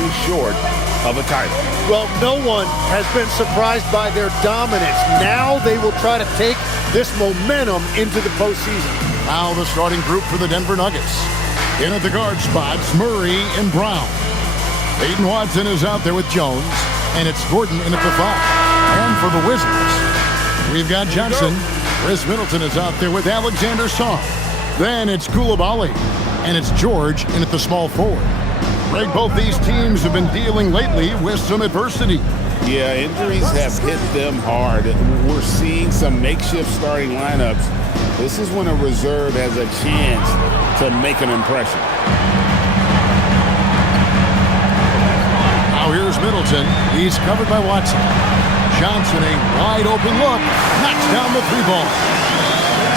nothing short of a title. Well, no one has been surprised by their dominance. Now they will try to take this momentum into the postseason. Now the starting group for the Denver Nuggets. In at the guard spots, Murray and Brown. Peyton Watson is out there with Jones, and it's Gordon in at the 5. And for the Wizards, we've got Johnson. Chris Middleton is out there with Alexander Song. Then it's Koulibaly, and it's George in at the small forward. Greg, both these teams have been dealing lately with some adversity. Yeah, injuries have hit them hard. We're seeing some makeshift starting lineups. This is when a reserve has a chance to make an impression. Now here's Middleton. He's covered by Watson. Johnson, a wide open look, knocks down the 3-ball.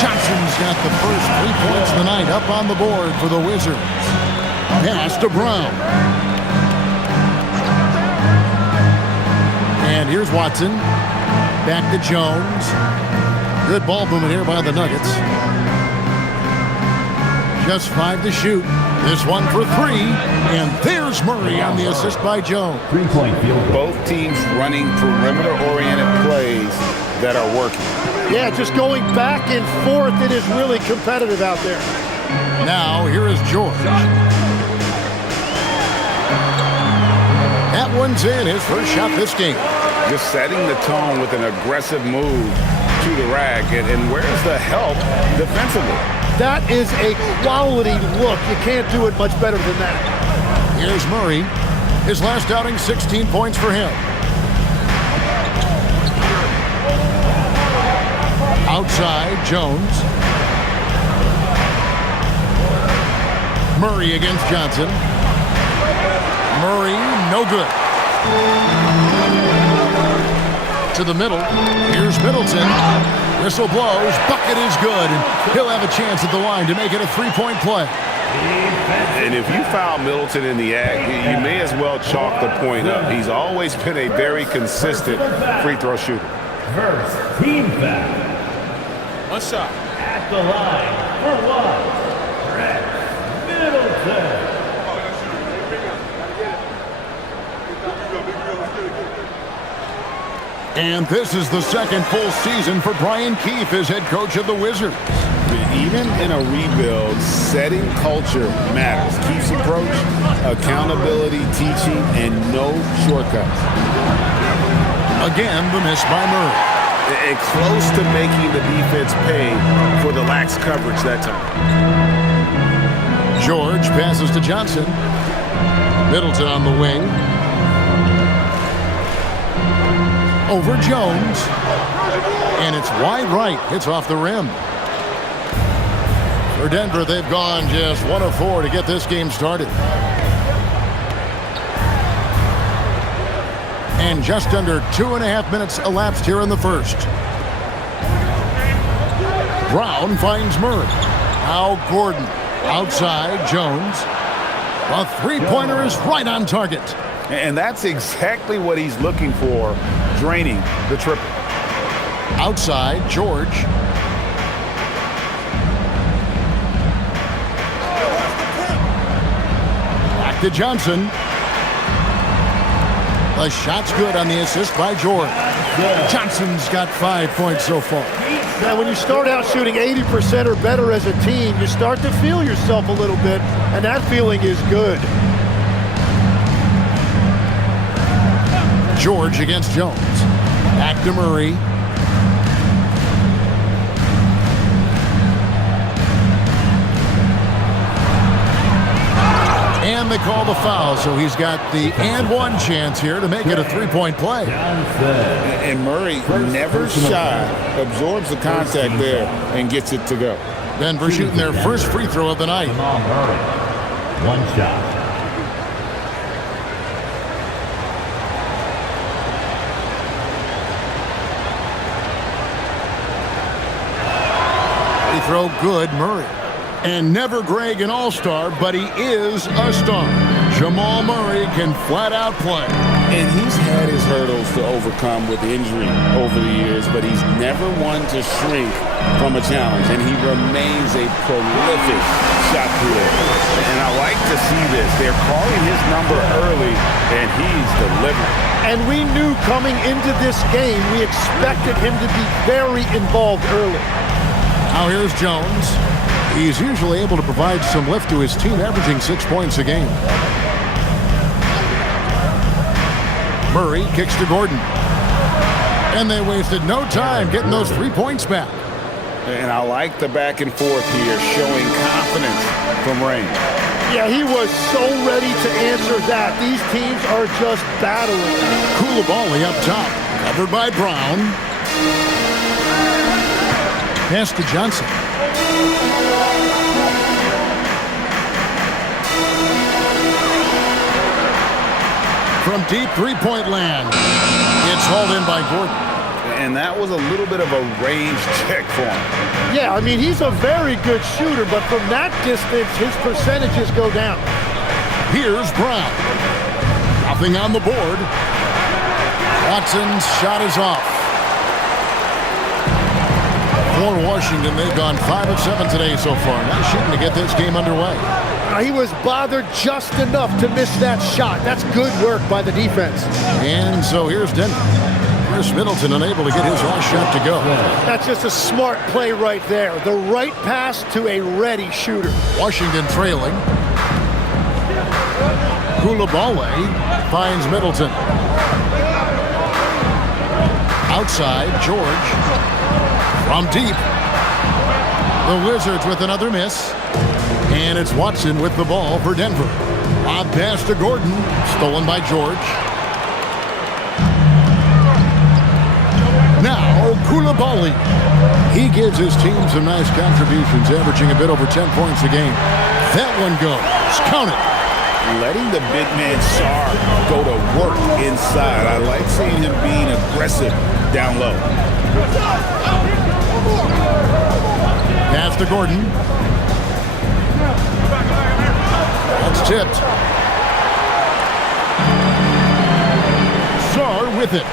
Johnson's got the first 3 points of the night up on the board for the Wizards. Pass to Brown. And here's Watson. Back to Jones. Good ball movement here by the Nuggets. Just 5 to shoot. This one for 3. And there's Murray on the assist by Jones. 3-point field goal. Both teams running perimeter-oriented plays that are working. Yeah, just going back and forth. It is really competitive out there. Now here is George. That one's in, his first shot this game. Just setting the tone with an aggressive move to the rack. And where's the help defensively? That is a quality look. You can't do it much better than that. Here's Murray. His last outing, 16 points for him. Outside, Jones. Murray against Johnson. Murray, no good. To the middle. Here's Middleton. Whistle blows. Bucket is good. And he'll have a chance at the line to make it a 3-point play. And if you foul Middleton in the act, you may as well chalk the point up. He's always been a very consistent free throw shooter. First team foul. One shot. At the line for 1, Chris Middleton. And this is the second full season for Brian Keefe as head coach of the Wizards. Even in a rebuild, setting culture matters. Keefe's approach, accountability, teaching, and no shortcuts. Again, the miss by Murray. And close to making the defense pay for the lax coverage that time. George passes to Johnson. Middleton on the wing. Over Jones. And it's wide right. Hits off the rim. For Denver, they've gone just 1 of 4 to get this game started. And just under 2.5 minutes elapsed here in the first. Brown finds Murray. Now Gordon. Outside, Jones. A 3-pointer is right on target. And that's exactly what he's looking for, draining the triple. Outside, George. Back to Johnson. The shot's good on the assist by George. Johnson's got 5 points so far. Now, when you start out shooting 80% or better as a team, you start to feel yourself a little bit, and that feeling is good. George against Jones. Back to Murray. And they call the foul, so he's got the and one chance here to make it a 3-point play. And Murray, never shy, absorbs the contact there and gets it to go. Denver shooting their first free throw of the night. Come on, Murray. 1 shot. Free throw good, Murray. And never Greg an all-star, but he is a star. Jamal Murray can flat out play. And he's had his hurdles to overcome with injury over the years, but he's never one to shrink from a challenge, and he remains a prolific shot creator. And I like to see this. They're calling his number early, and he's delivering. And we knew coming into this game, we expected him to be very involved early. Now here's Jones. He's usually able to provide some lift to his team, averaging 6 points a game. Murray kicks to Gordon. And they wasted no time getting those 3 points back. And I like the back and forth here, showing confidence from range. Yeah, he was so ready to answer that. These teams are just battling. Koulibaly up top, covered by Brown. Pass to Johnson. From deep three-point land. It's hauled in by Gordon. And that was a little bit of a range check for him. Yeah, I mean, he's a very good shooter, but from that distance, his percentages go down. Here's Brown. Nothing on the board. Watson's shot is off. For Washington, they've gone 5 of 7 today so far. Now shooting to get this game underway. He was bothered just enough to miss that shot. That's good work by the defense. And so here's Denver. Chris Middleton unable to get his last shot to go. That's just a smart play right there. The right pass to a ready shooter. Washington trailing. Koulibaly finds Middleton. Outside, George. From deep. The Wizards with another miss. And it's Watson with the ball for Denver. Lob pass to Gordon. Stolen by George. Now, Koulibaly. He gives his team some nice contributions, averaging a bit over 10 points a game. That one goes. Count it. Letting the big man Sarr go to work inside. I like seeing him being aggressive down low. Pass to Gordon. That's tipped. Sarr with it.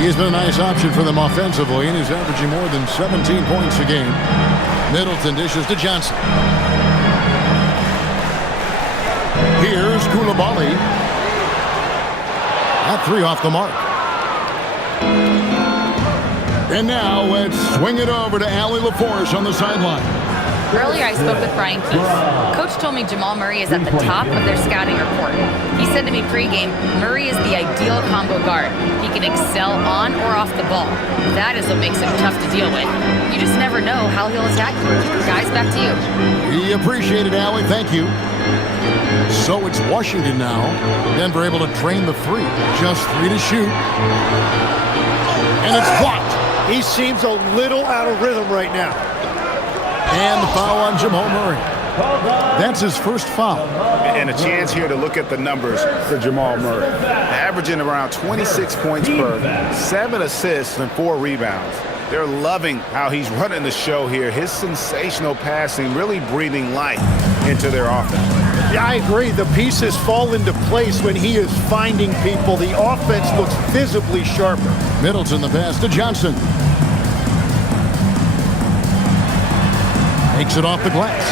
He's been a nice option for them offensively, and he's averaging more than 17 points a game. Middleton dishes to Johnson. Here's Koulibaly. That 3 off the mark. And now let's swing it over to Allie LaForce on the sideline. Earlier, I spoke with Brian Keith. Coach told me Jamal Murray is at the top of their scouting report. He said to me pregame, Murray is the ideal combo guard. He can excel on or off the ball. That is what makes him tough to deal with. You just never know how he'll attack you. Guys, back to you. We appreciate it, Allie. Thank you. So it's Washington now. Denver able to drain the 3. Just 3 to shoot. And it's blocked. He seems a little out of rhythm right now. And the foul on Jamal Murray. That's his first foul. And a chance here to look at the numbers for Jamal Murray. Averaging around 26 points per, 7 assists, and 4 rebounds. They're loving how he's running the show here. His sensational passing really breathing life into their offense. Yeah, I agree. The pieces fall into place when he is finding people. The offense looks visibly sharper. Middleton the pass to Johnson. Makes it off the glass.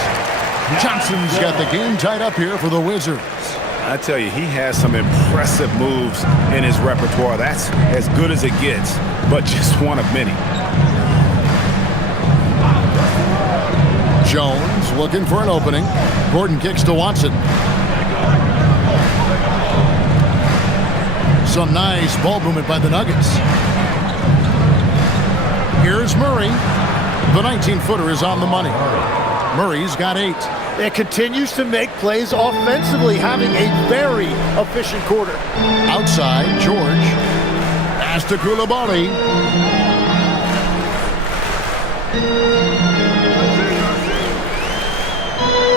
Johnson's got the game tied up here for the Wizards. I tell you, he has some impressive moves in his repertoire. That's as good as it gets, but just one of many. Jones looking for an opening. Gordon kicks to Watson. Some nice ball movement by the Nuggets. Here's Murray. The 19-footer is on the money. Murray's got 8. It continues to make plays offensively, having a very efficient quarter. Outside, George. Pass to Koulibaly.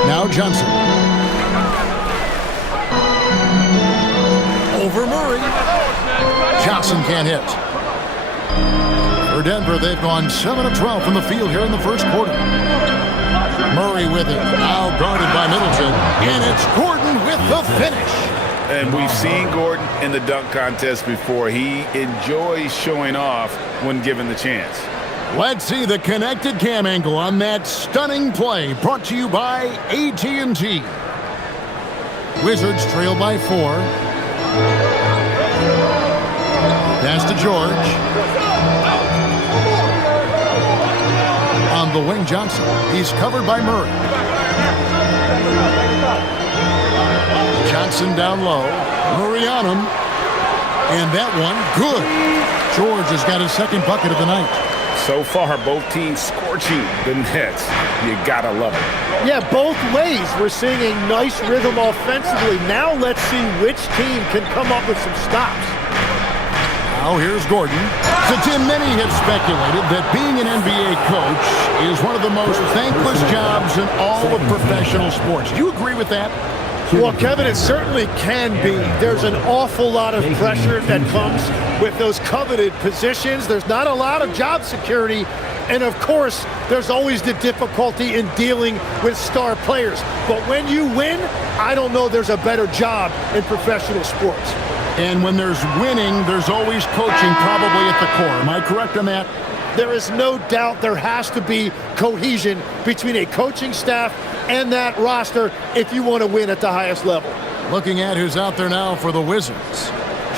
Now Johnson. Over Murray. Johnson can't hit. For Denver, they've gone 7 of 12 from the field here in the first quarter. Murray with it. Now guarded by Middleton. And it's Gordon with the finish. And we've seen Gordon in the dunk contest before. He enjoys showing off when given the chance. Let's see the connected cam angle on that stunning play, brought to you by AT&T. Wizards trail by 4. Pass to George. On the wing, Johnson. He's covered by Murray. Johnson down low. Murray on him. And that one, good. George has got his second bucket of the night. So far, both teams scorching the Nets. You gotta love it. Yeah, both ways. We're seeing a nice rhythm offensively. Now let's see which team can come up with some stops. Now here's Gordon. So Tim, many have speculated that being an NBA coach is one of the most thankless jobs in all of professional sports. Do you agree with that? Well, Kevin, it certainly can be. There's an awful lot of pressure that comes with those coveted positions. There's not a lot of job security. And, of course, there's always the difficulty in dealing with star players. But when you win, I don't know there's a better job in professional sports. And when there's winning, there's always coaching probably at the core. Am I correct on that? There is no doubt there has to be cohesion between a coaching staff and that roster if you want to win at the highest level. Looking at who's out there now for the Wizards.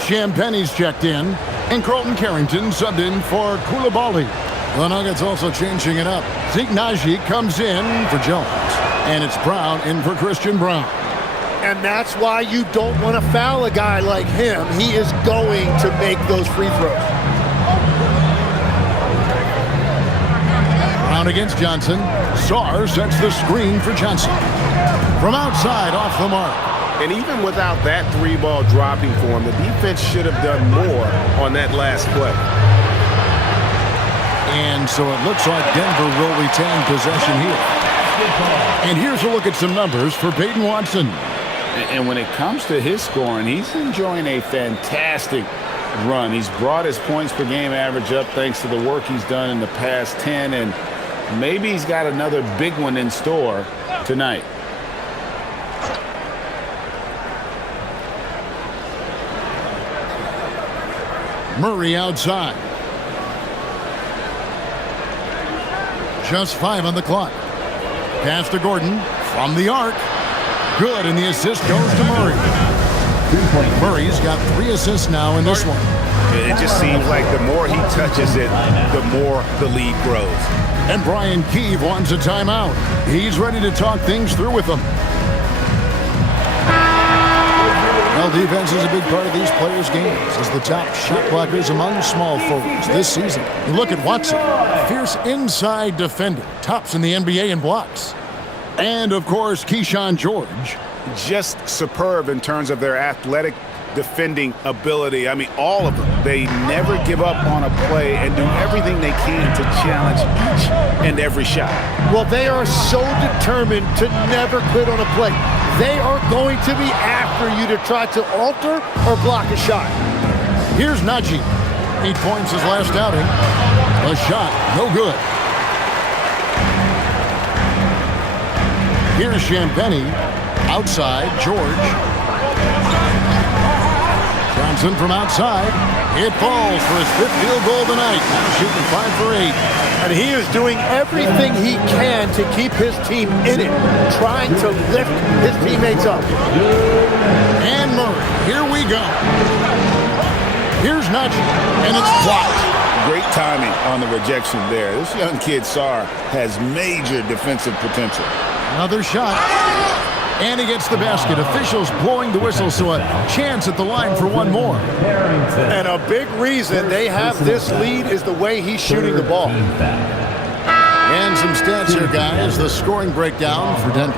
Champagne's checked in, and Carlton Carrington subbed in for Koulibaly. The Nuggets also changing it up. Zeke Naji comes in for Jones, and it's Brown in for Christian Brown. And that's why you don't want to foul a guy like him. He is going to make those free throws. Brown against Johnson. Sarr sets the screen for Johnson. From outside, off the mark. And even without that 3-ball dropping for him, the defense should have done more on that last play. And so it looks like Denver will retain possession here. And here's a look at some numbers for Peyton Watson. And when it comes to his scoring, he's enjoying a fantastic run. He's brought his points per game average up thanks to the work he's done in the past 10, and maybe he's got another big one in store tonight. Murray outside. Just 5 on the clock. Pass to Gordon from the arc. Good, and the assist goes to Murray. Murray's got 3 assists now in this one. It just seems like the more he touches it, the more the lead grows. And Brian Keefe wants a timeout. He's ready to talk things through with them. Well, defense is a big part of these players' games as the top shot blockers among small forwards this season. You look at Watson, fierce inside defender, tops in the NBA in blocks. And, of course, Keyshawn George. Just superb in terms of their athletic defending ability. I mean, all of them. They never give up on a play and do everything they can to challenge each and every shot. Well, they are so determined to never quit on a play. They are going to be after you to try to alter or block a shot. Here's Naji. 8 points his last outing. A shot, no good. Here's Champagnie. Outside, George. Johnson from outside. It falls for his 5th field goal tonight. Now shooting 5 for 8. And he is doing everything he can to keep his team in it, trying to lift his teammates up. And Murray, here we go. Here's Naji, and it's blocked. Great timing on the rejection there. This young kid, Sarr, has major defensive potential. Another shot. And he gets the basket. Officials blowing the whistle, so a chance at the line for one more. And a big reason they have this lead is the way he's shooting the ball. And some stats here, guys. The scoring breakdown for Denver.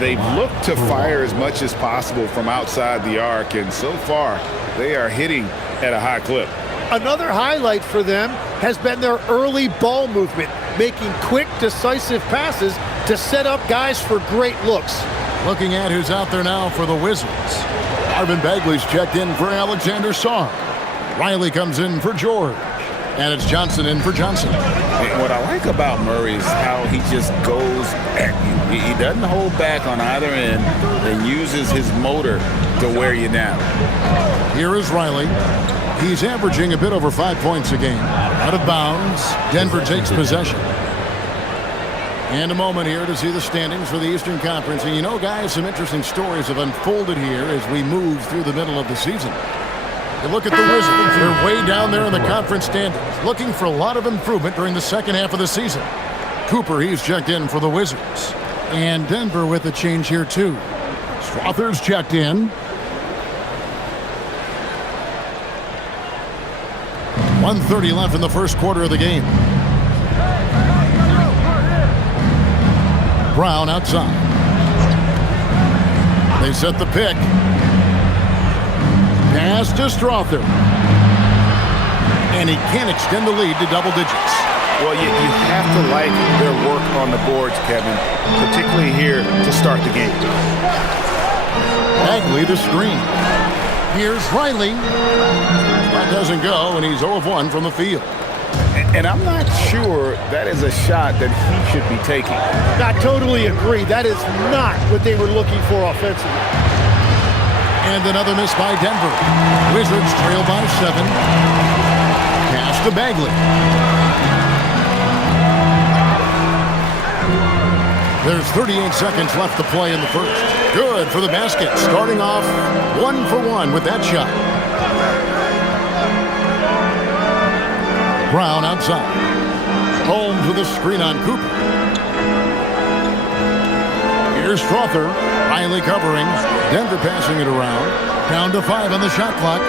They've looked to fire as much as possible from outside the arc, and so far they are hitting at a high clip. Another highlight for them has been their early ball movement, making quick, decisive passes to set up guys for great looks. Looking at who's out there now for the Wizards. Marvin Bagley's checked in for Alexander Sarr. Riley comes in for George. And it's Johnson in for Johnson. And what I like about Murray is how he just goes at you. He doesn't hold back on either end and uses his motor to wear you down. Here is Riley. He's averaging a bit over 5 points a game. Out of bounds. Denver takes possession. And a moment here to see the standings for the Eastern Conference. And you know, guys, some interesting stories have unfolded here as we move through the middle of the season. You look at the Wizards. They're way down there in the conference standings, looking for a lot of improvement during the second half of the season. Cooper, he's checked in for the Wizards. And Denver with a change here, too. Strother's checked in. 1:30 left in the first quarter of the game. Brown outside. They set the pick. Pass to Strother. And he can't extend the lead to double digits. Well, you have to like their work on the boards, Kevin, particularly here to start the game. Bagley the screen. Here's Riley. That doesn't go, and he's 0 of 1 from the field. And I'm not sure that is a shot that he should be taking. I totally agree. That is not what they were looking for offensively. And another miss by Denver. Wizards trail by 7. Pass to Bagley. There's 38 seconds left to play in the first. Good for the basket. Starting off 1 for 1 with that shot. Brown outside. Holmes with a screen on Cooper. Here's Strother. Riley covering. Denver passing it around. Down to 5 on the shot clock.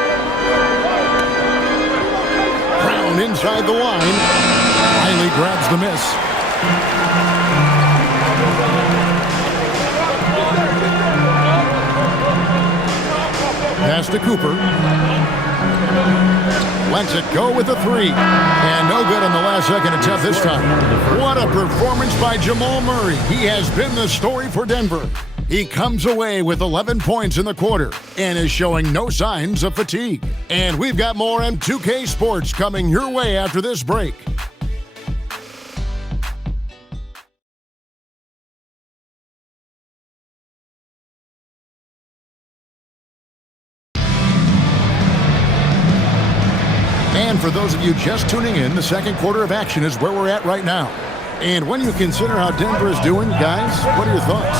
Brown inside the line. Riley grabs the miss. Pass to Cooper. Lets it go with a 3. And no good on the last second attempt this time. What a performance by Jamal Murray. He has been the story for Denver. He comes away with 11 points in the quarter and is showing no signs of fatigue. And we've got more M2K Sports coming your way after this break. And for those of you just tuning in, the second quarter of action is where we're at right now. And when you consider how Denver is doing, guys, what are your thoughts?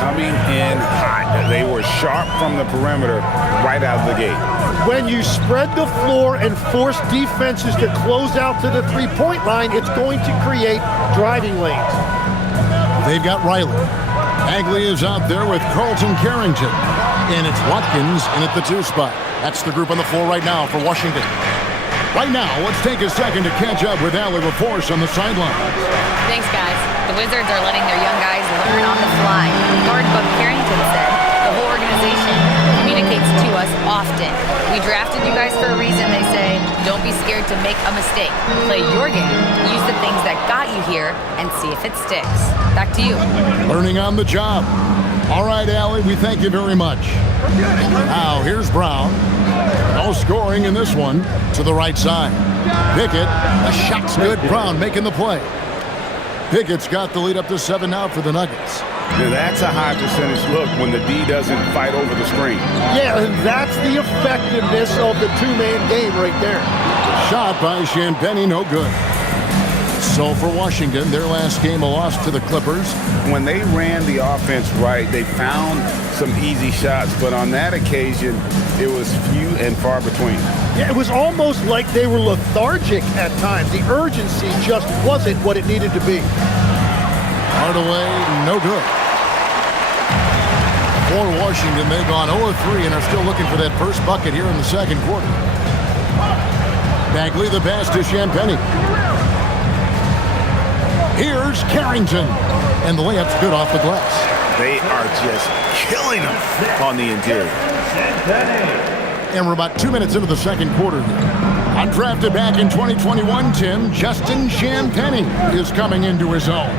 Coming in hot. They were sharp from the perimeter right out of the gate. When you spread the floor and force defenses to close out to the three-point line, it's going to create driving lanes. They've got Riley. Bagley is out there with Carlton Carrington. And it's Watkins in at the 2 spot. That's the group on the floor right now for Washington. Right now, let's take a second to catch up with Allie LaForce on the sideline. Thanks, guys. The Wizards are letting their young guys learn on the fly. Guard Buck Carrington said, the whole organization communicates to us often. We drafted you guys for a reason, they say. Don't be scared to make a mistake. Play your game. Use the things that got you here and see if it sticks. Back to you. Learning on the job. All right, Allie, we thank you very much. Now, here's Brown. No scoring in this one. To the right side. Pickett. The shot's good. Brown making the play. Pickett's got the lead up to 7 now for the Nuggets. Now that's a high percentage look when the D doesn't fight over the screen. Yeah, and that's the effectiveness of the two-man game right there. Shot by Champagnie, no good. So for Washington, their last game, a loss to the Clippers. When they ran the offense right, they found some easy shots, but on that occasion, it was few and far between. Yeah, it was almost like they were lethargic at times. The urgency just wasn't what it needed to be. Hardaway, no good. For Washington, they've gone 0-3 and are still looking for that first bucket here in the second quarter. Bagley, the pass to Champagnie. Here's Carrington. And the layup's good off the glass. They are just killing them on the interior. And we're about 2 minutes into the second quarter here. Undrafted back in 2021, Tim, Justin Champagnie is coming into his own.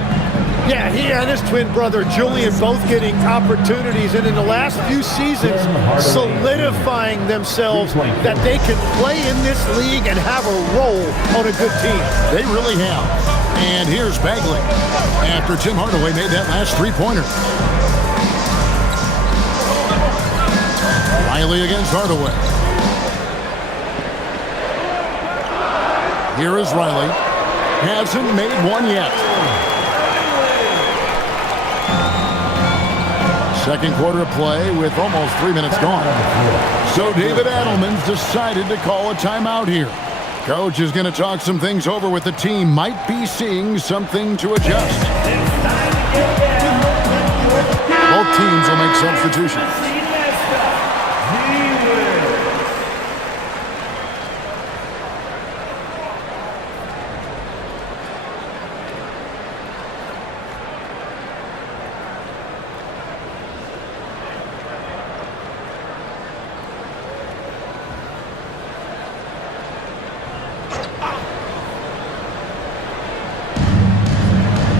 Yeah, he and his twin brother Julian both getting opportunities, and in the last few seasons solidifying themselves that they can play in this league and have a role on a good team. They really have. And here's Bagley after Tim Hardaway made that last three-pointer. Riley against Hardaway. Here is Riley. Hasn't made one yet. Second quarter of play with almost 3 minutes gone. So David Adelman's decided to call a timeout here. Coach is going to talk some things over with the team. Might be seeing something to adjust. Both teams will make substitutions.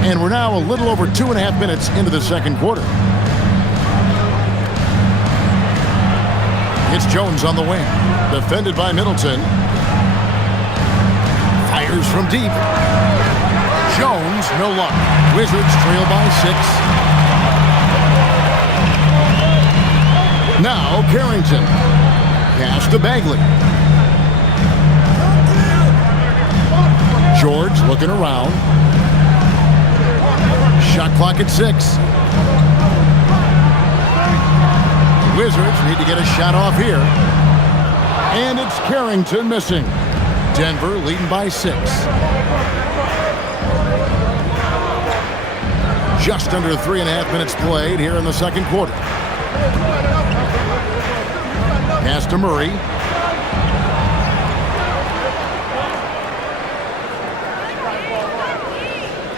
And we're now a little over 2.5 minutes into the second quarter. It's Jones on the wing. Defended by Middleton. Fires from deep. Jones, no luck. Wizards trail by 6. Now Carrington. Pass to Bagley. George looking around. Shot clock at 6. Wizards need to get a shot off here. And it's Carrington missing. Denver leading by 6. Just under 3.5 minutes played here in the second quarter. Pass to Murray.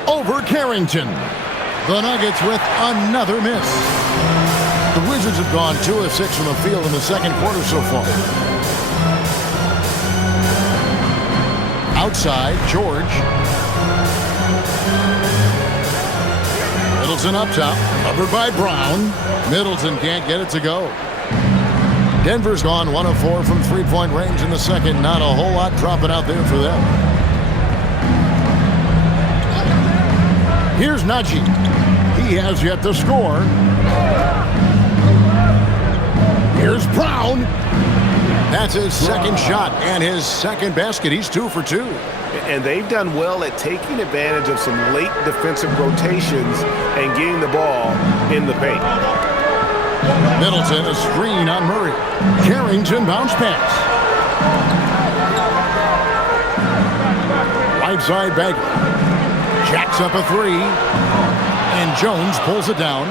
Over Carrington. The Nuggets with another miss. The Wizards have gone 2 of 6 from the field in the second quarter so far. Outside, George. Middleton up top, covered by Brown. Middleton can't get it to go. Denver's gone 1 of 4 from three-point range in the second. Not a whole lot dropping out there for them. Here's Najee. He has yet to score. Here's Brown. That's his second shot and his second basket. He's 2 for 2. And they've done well at taking advantage of some late defensive rotations and getting the ball in the paint. Middleton, a screen on Murray. Carrington bounce pass. Right side Bagley. Jacks up a 3. And Jones pulls it down.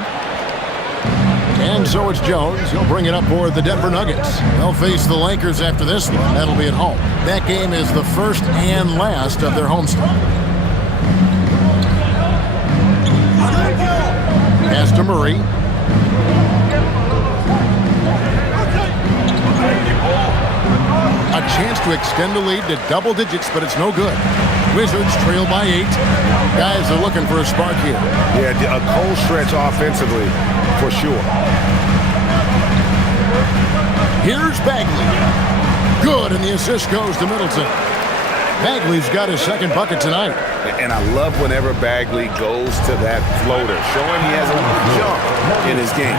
And so it's Jones. He'll bring it up for the Denver Nuggets. They'll face the Lakers after this one. That'll be at home. That game is the first and last of their homestand. Pass to Murray. A chance to extend the lead to double digits, but it's no good. Wizards trail by 8. Guys are looking for a spark here. Yeah, a cold stretch offensively, for sure. Here's Bagley. Good, and the assist goes to Middleton. Bagley's got his second bucket tonight. And I love whenever Bagley goes to that floater, showing he has a little jump in his game.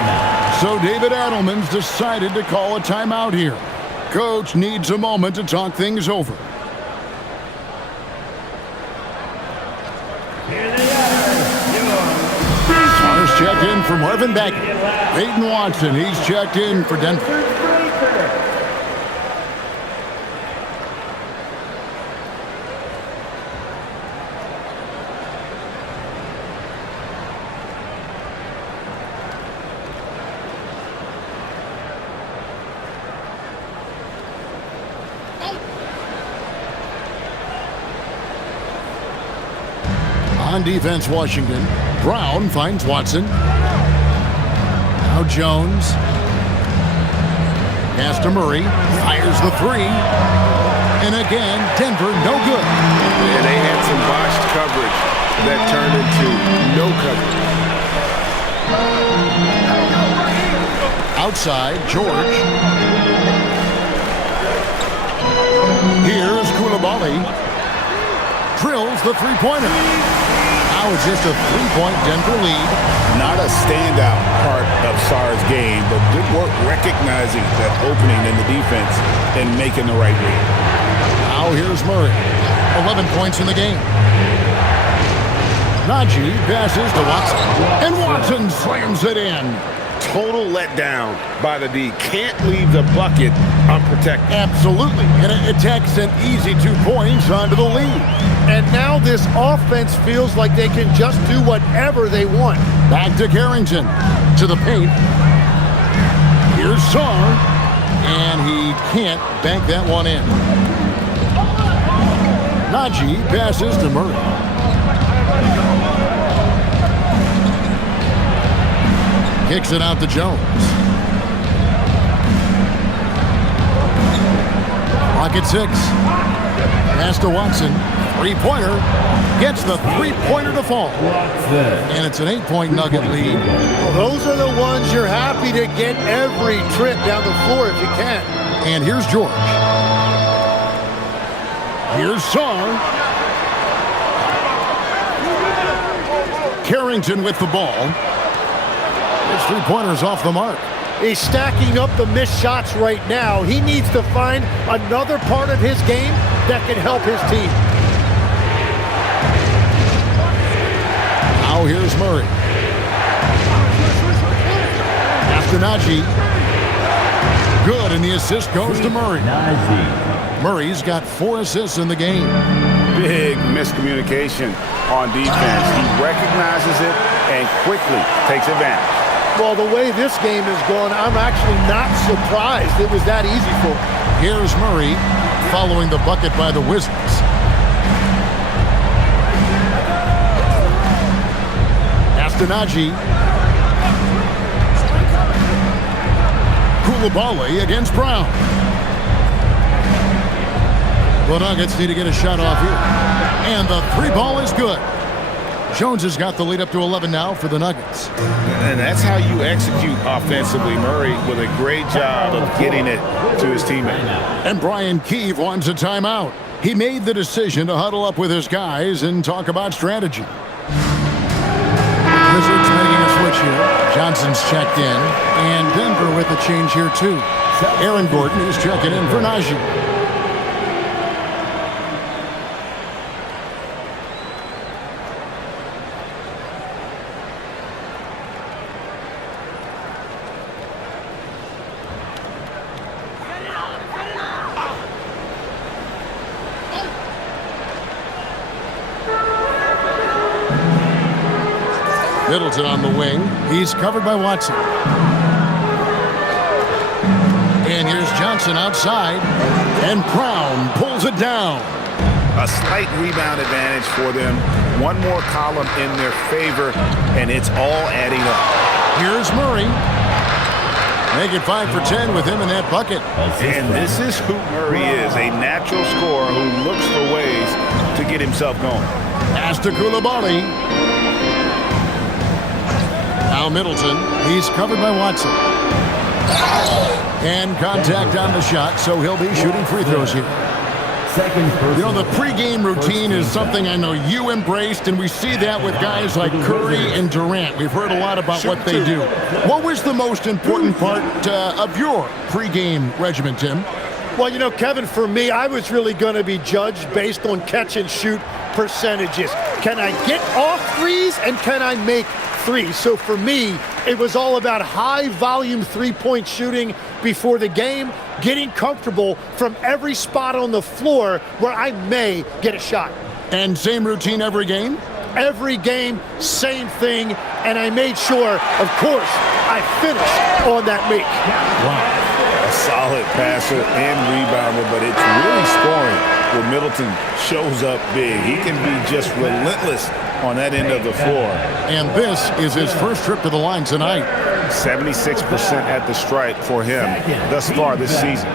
So David Adelman's decided to call a timeout here. Coach needs a moment to talk things over. Smart's checked in for Marvin Bagley. Peyton Watson, he's checked in for Denver. On defense, Washington. Brown finds Watson. Now Jones. Pass to Murray. Fires the 3. And again, Denver, no good. And they had some botched coverage that turned into no coverage. Outside, George. Here's Koulibaly. Drills the three-pointer. Now it's just a 3-point Denver lead. Not a standout part of Sarr's game, but good work recognizing that opening in the defense and making the right read. Now here's Murray. 11 points in the game. Najee passes to Watson. And Watson slams it in. Total letdown by the D. Can't leave the bucket unprotected. Absolutely. And it takes an easy 2 points onto the lead. And now this offense feels like they can just do whatever they want. Back to Carrington. To the paint. Here's Sarr. And he can't bank that one in. Najee passes to Murray. Kicks it out to Jones. Clock at 6. Pass to Watson. Three-pointer. Gets the three-pointer to fall. And it's an 8-point Nugget lead. Well, those are the ones you're happy to get every trip down the floor if you can. And here's George. Here's Sarr. Carrington with the ball. His three-pointer's off the mark. He's stacking up the missed shots right now. He needs to find another part of his game that can help his team. Now here's Murray. After Najee. Good, and the assist goes to Murray. Murray's got 4 assists in the game. Big miscommunication on defense. He recognizes it and quickly takes advantage. Well, the way this game is going, I'm actually not surprised it was that easy for him. Here's Murray following the bucket by the Wizards. After Najee. Koulibaly against Brown. The Nuggets need to get a shot off here. And the 3-ball is good. Jones has got the lead up to 11 now for the Nuggets. And that's how you execute offensively. Murray with a great job of getting it to his teammate. And Brian Keefe wants a timeout. He made the decision to huddle up with his guys and talk about strategy. Wizards making a switch here. Johnson's checked in. And Denver with a change here too. Aaron Gordon is checking in for Najee. Middleton on the wing. He's covered by Watson. And here's Johnson outside. And Brown pulls it down. A slight rebound advantage for them. One more column in their favor, and it's all adding up. Here's Murray. Make it 5 for 10 with him in that bucket. And this is who Murray is, a natural scorer who looks for ways to get himself going. Pass to Koulibaly. Now Middleton. He's covered by Watson. And contact on the shot, so he'll be shooting free throws here. You know, the pregame routine is something I know you embraced, and we see that with guys like Curry and Durant. We've heard a lot about what they do. What was the most important part of your pregame regimen, Tim? Well, you know, Kevin, for me, I was really going to be judged based on catch-and-shoot percentages. Can I get off threes, and can I make threes? So for me, it was all about high-volume three-point shooting before the game, getting comfortable from every spot on the floor where I may get a shot. And same routine every game? Every game, same thing, and I made sure, of course, I finished on that make. Wow. A solid passer and rebounder, but it's really scoring when Middleton shows up big. He can be just relentless on that end of the floor. And this is his first trip to the line tonight. 76% at the stripe for him thus far this season.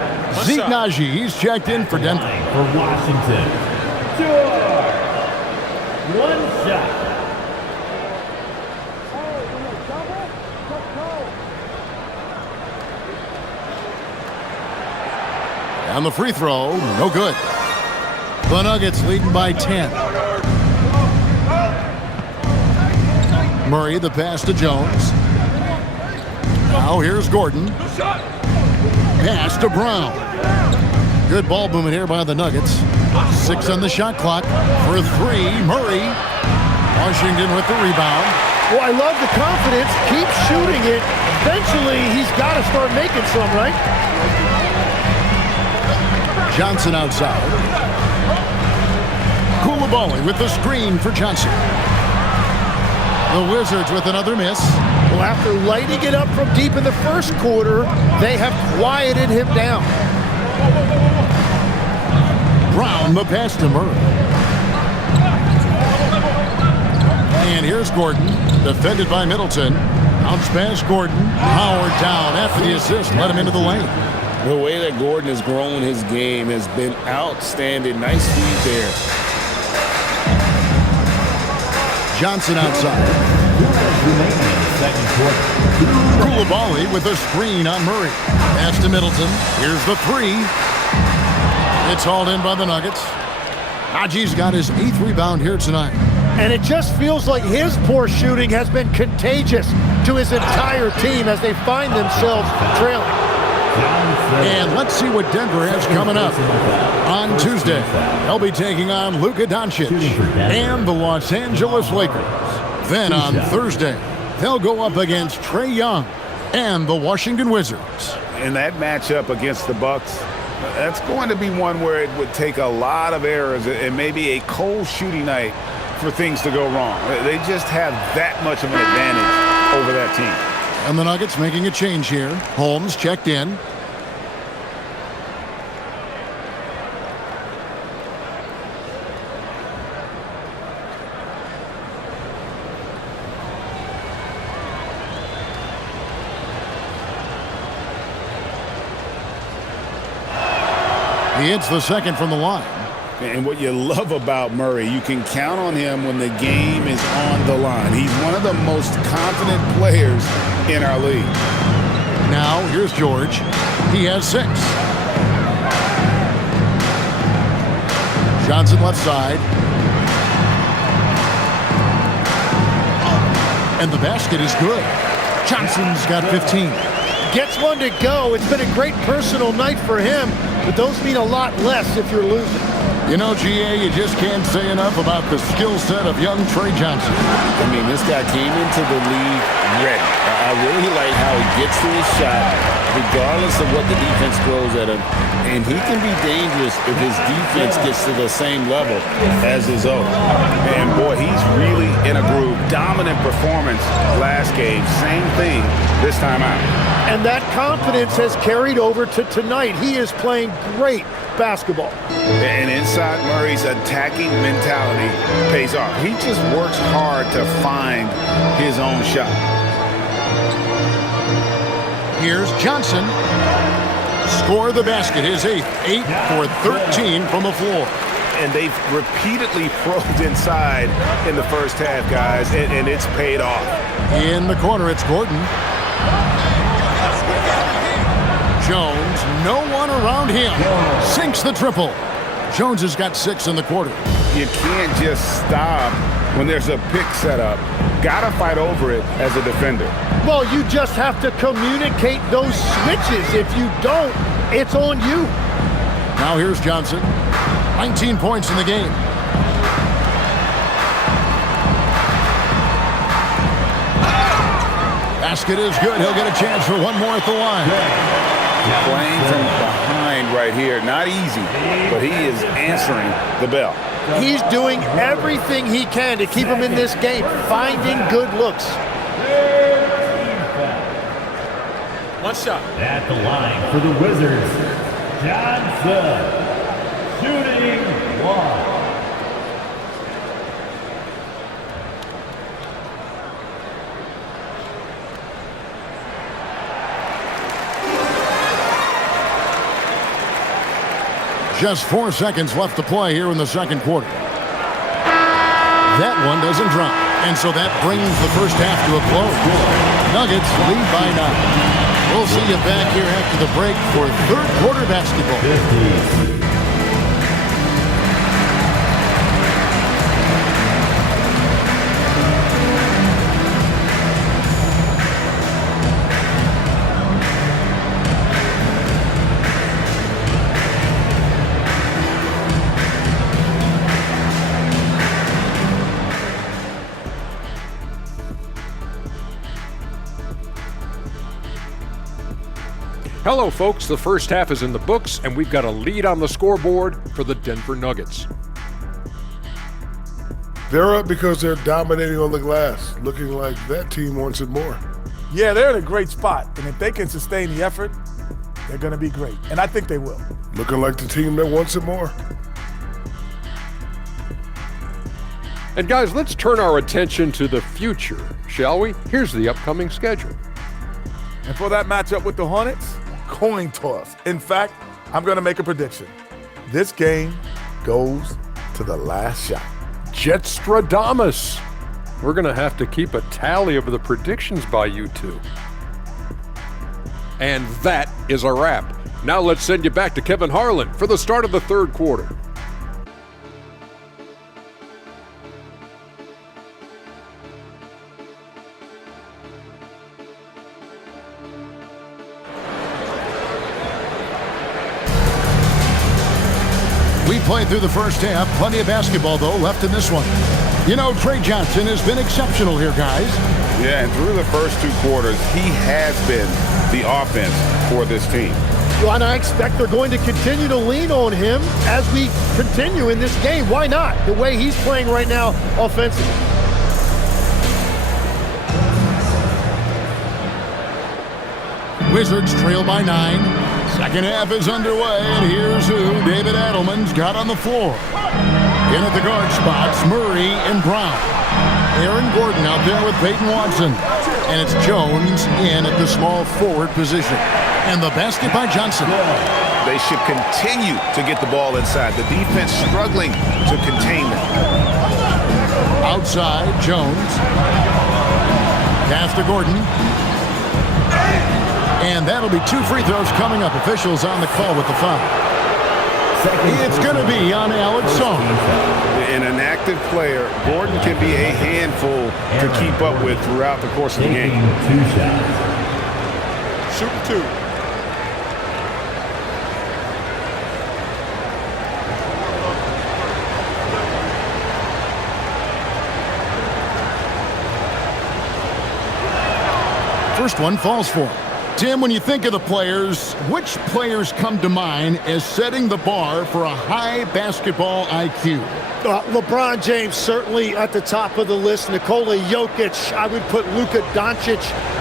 Zeke Najee, he's checked in for Denver. For Washington. George. One shot. On the free throw, no good. The Nuggets leading by 10. Murray, the pass to Jones. Now here's Gordon. Pass to Brown. Good ball movement here by the Nuggets. 6 on the shot clock for 3. Murray. Washington with the rebound. Well, I love the confidence. Keep shooting it. Eventually, he's got to start making some, right? Johnson outside. Koulibaly with the screen for Johnson. The Wizards with another miss. Well, after lighting it up from deep in the first quarter, they have quieted him down. Brown, the pass to Murray. And here's Gordon, defended by Middleton. Bounce pass Gordon. Howard down after the assist. Let him into the lane. The way that Gordon has grown his game has been outstanding. Nice feed there. Johnson outside. Koulibaly with a screen on Murray. Pass to Middleton. Here's the 3. It's hauled in by the Nuggets. Haji's got his 8th rebound here tonight. And it just feels like his poor shooting has been contagious to his entire team as they find themselves trailing. And let's see what Denver has coming up. On Tuesday, they'll be taking on Luka Doncic and the Los Angeles Lakers. Then on Thursday, they'll go up against Trae Young and the Washington Wizards. In that matchup against the Bucks, that's going to be one where it would take a lot of errors and maybe a cold shooting night for things to go wrong. They just have that much of an advantage over that team. And the Nuggets making a change here. Holmes checked in. He hits the second from the line. And what you love about Murray, you can count on him when the game is on the line. He's one of the most confident players in our league. Now, here's George. He has 6. Johnson left side. And the basket is good. Johnson's got 15. Gets one to go. It's been a great personal night for him, but those mean a lot less if you're losing. You know, GA, you just can't say enough about the skill set of young Trae Johnson. I mean, this guy came into the league ready. I really like how he gets to his shot, regardless of what the defense throws at him. And he can be dangerous if his defense gets to the same level as his own. And boy, he's really in a groove. Dominant performance last game. Same thing this time out. And that confidence has carried over to tonight. He is playing great basketball. And inside Murray's attacking mentality pays off. He just works hard to find his own shot. Here's Johnson. Score the basket, his 8th. 8 for 13 from the floor. And they've repeatedly probed inside in the first half, guys, and it's paid off. In the corner, it's Gordon. Jones, no one around him. Sinks the triple. Jones has got 6 in the quarter. You can't just stop when there's a pick set up. Gotta fight over it as a defender. Well, you just have to communicate those switches. If you don't, it's on you. Now here's Johnson. 19 points in the game. Basket is good. He'll get a chance for one more at the line. Playing from behind right here. Not easy, but he is answering the bell. He's doing everything he can to keep him in this game, finding good looks. One shot. At the line for the Wizards, Johnson. Shooting 1. Just 4 seconds left to play here in the second quarter. That one doesn't drop. And so that brings the first half to a close. Nuggets lead by 9. We'll see you back here after the break for third quarter basketball. Hello, folks. The first half is in the books, and we've got a lead on the scoreboard for the Denver Nuggets. They're up because they're dominating on the glass, looking like that team wants it more. Yeah, they're in a great spot, and if they can sustain the effort, they're going to be great, and I think they will. Looking like the team that wants it more. And guys, let's turn our attention to the future, shall we? Here's the upcoming schedule. And for that matchup with the Hornets, coin toss. In fact, I'm going to make a prediction. This game goes to the last shot. Jetstradamus. We're going to have to keep a tally of the predictions by you two. And that is a wrap. Now let's send you back to Kevin Harlan for the start of the third quarter. We played through the first half. Plenty of basketball, though, left in this one. You know, Trey Johnson has been exceptional here, guys. Yeah, and through the first two quarters, he has been the offense for this team. Well, and I expect they're going to continue to lean on him as we continue in this game. Why not? The way he's playing right now offensively. Wizards trail by 9. Second half is underway, and here's who David Adelman's got on the floor. In at the guard spots, Murray and Brown. Aaron Gordon out there with Peyton Watson. And it's Jones in at the small forward position. And the basket by Johnson. They should continue to get the ball inside. The defense struggling to contain them. Outside, Jones. Pass to Gordon. And that'll be 2 free throws coming up. Officials on the call with the foul. It's going to be on Alex Song. And an active player, Gordon can be a handful to keep up with throughout the course of the game. 2 shots. Shooting 2. First one falls for him. Tim, when you think of the players, which players come to mind as setting the bar for a high basketball IQ? LeBron James certainly at the top of the list. Nikola Jokic, I would put Luka Doncic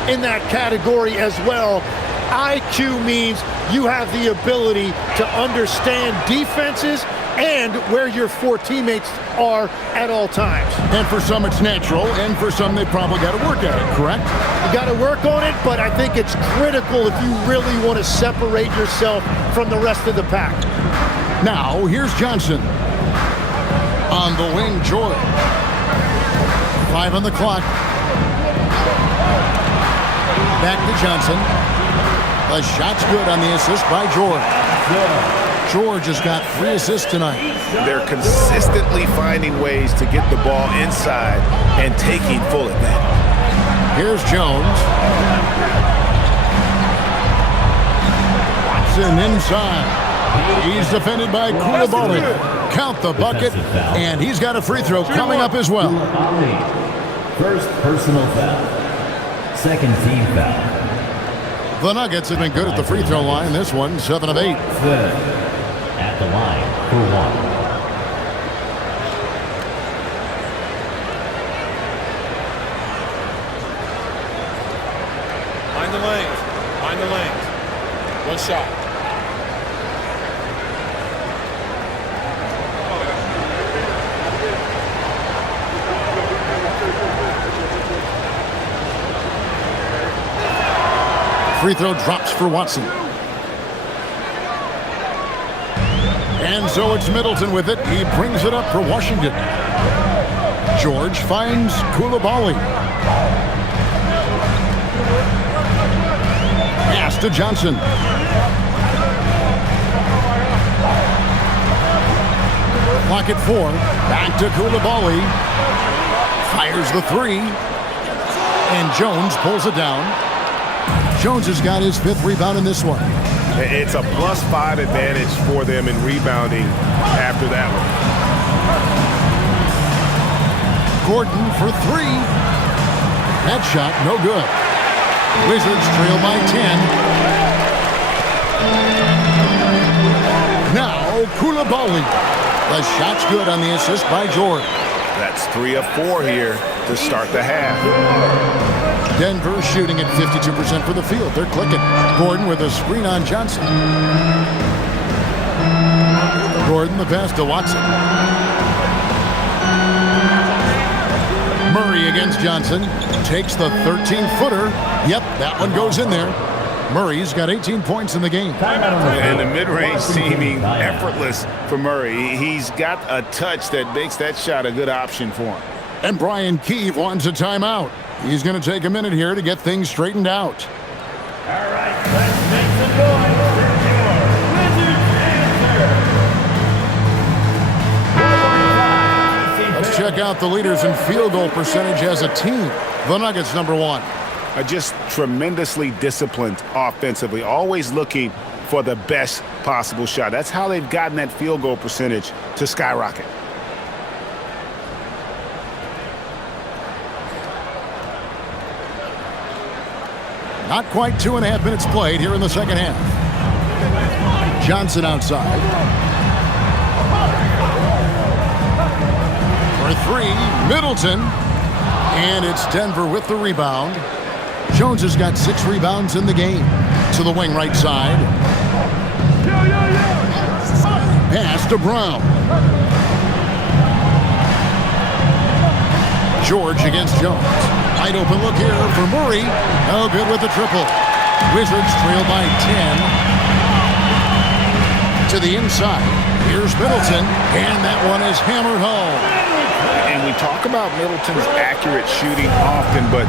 in that category as well. IQ means you have the ability to understand defenses and where your 4 teammates are at all times. And for some it's natural, and for some they probably got to work at it, correct? You got to work on it, but I think it's critical if you really want to separate yourself from the rest of the pack. Now, here's Johnson. On the wing, George. 5 on the clock. Back to Johnson. The shot's good on the assist by George. George has got 3 assists tonight. They're consistently finding ways to get the ball inside and taking full advantage. Here's Jones. Watson inside. He's defended by Koulibaly. Count the bucket, and he's got a free throw coming up as well. First personal foul. Second team foul. The Nuggets have been good at the free throw line. This one, 7 of 8. At the line for 1. Mind the lanes. Mind the lanes. 1 shot. Free throw drops for Watson. And so it's Middleton with it. He brings it up for Washington. George finds Koulibaly. Pass to Johnson. Clock at 4. Back to Koulibaly. Fires the 3. And Jones pulls it down. Jones has got his 5th rebound in this one. It's a +5 advantage for them in rebounding after that one. Gordon for 3. That shot, no good. Wizards trail by 10. a ball lead. The shot's good on the assist by George. That's 3 of 4 here to start the half. Denver shooting at 52% for the field. They're clicking. Gordon with a screen on Johnson. Gordon the pass to Watson. Murray against Johnson. Takes the 13-footer. Yep, that one goes in there. Murray's got 18 points in the game. And the mid-range seeming effortless for Murray. He's got a touch that makes that shot a good option for him. And Brian Keefe wants a timeout. He's going to take a minute here to get things straightened out. All right, let's make some noise for your Wizards answer. Let's check out the leaders in field goal percentage as a team. The Nuggets, number 1. Are just tremendously disciplined offensively, always looking for the best possible shot. That's how they've gotten that field goal percentage to skyrocket. Not quite 2.5 minutes played here in the second half. Johnson outside. For 3, Middleton. And it's Denver with the rebound. Jones has got 6 rebounds in the game. To the wing right side. Pass to Brown. George against Jones. Wide open look here for Murray. No good with the triple. Wizards trail by 10. To the inside. Here's Middleton. And that one is hammered home. And we talk about Middleton's accurate shooting often, but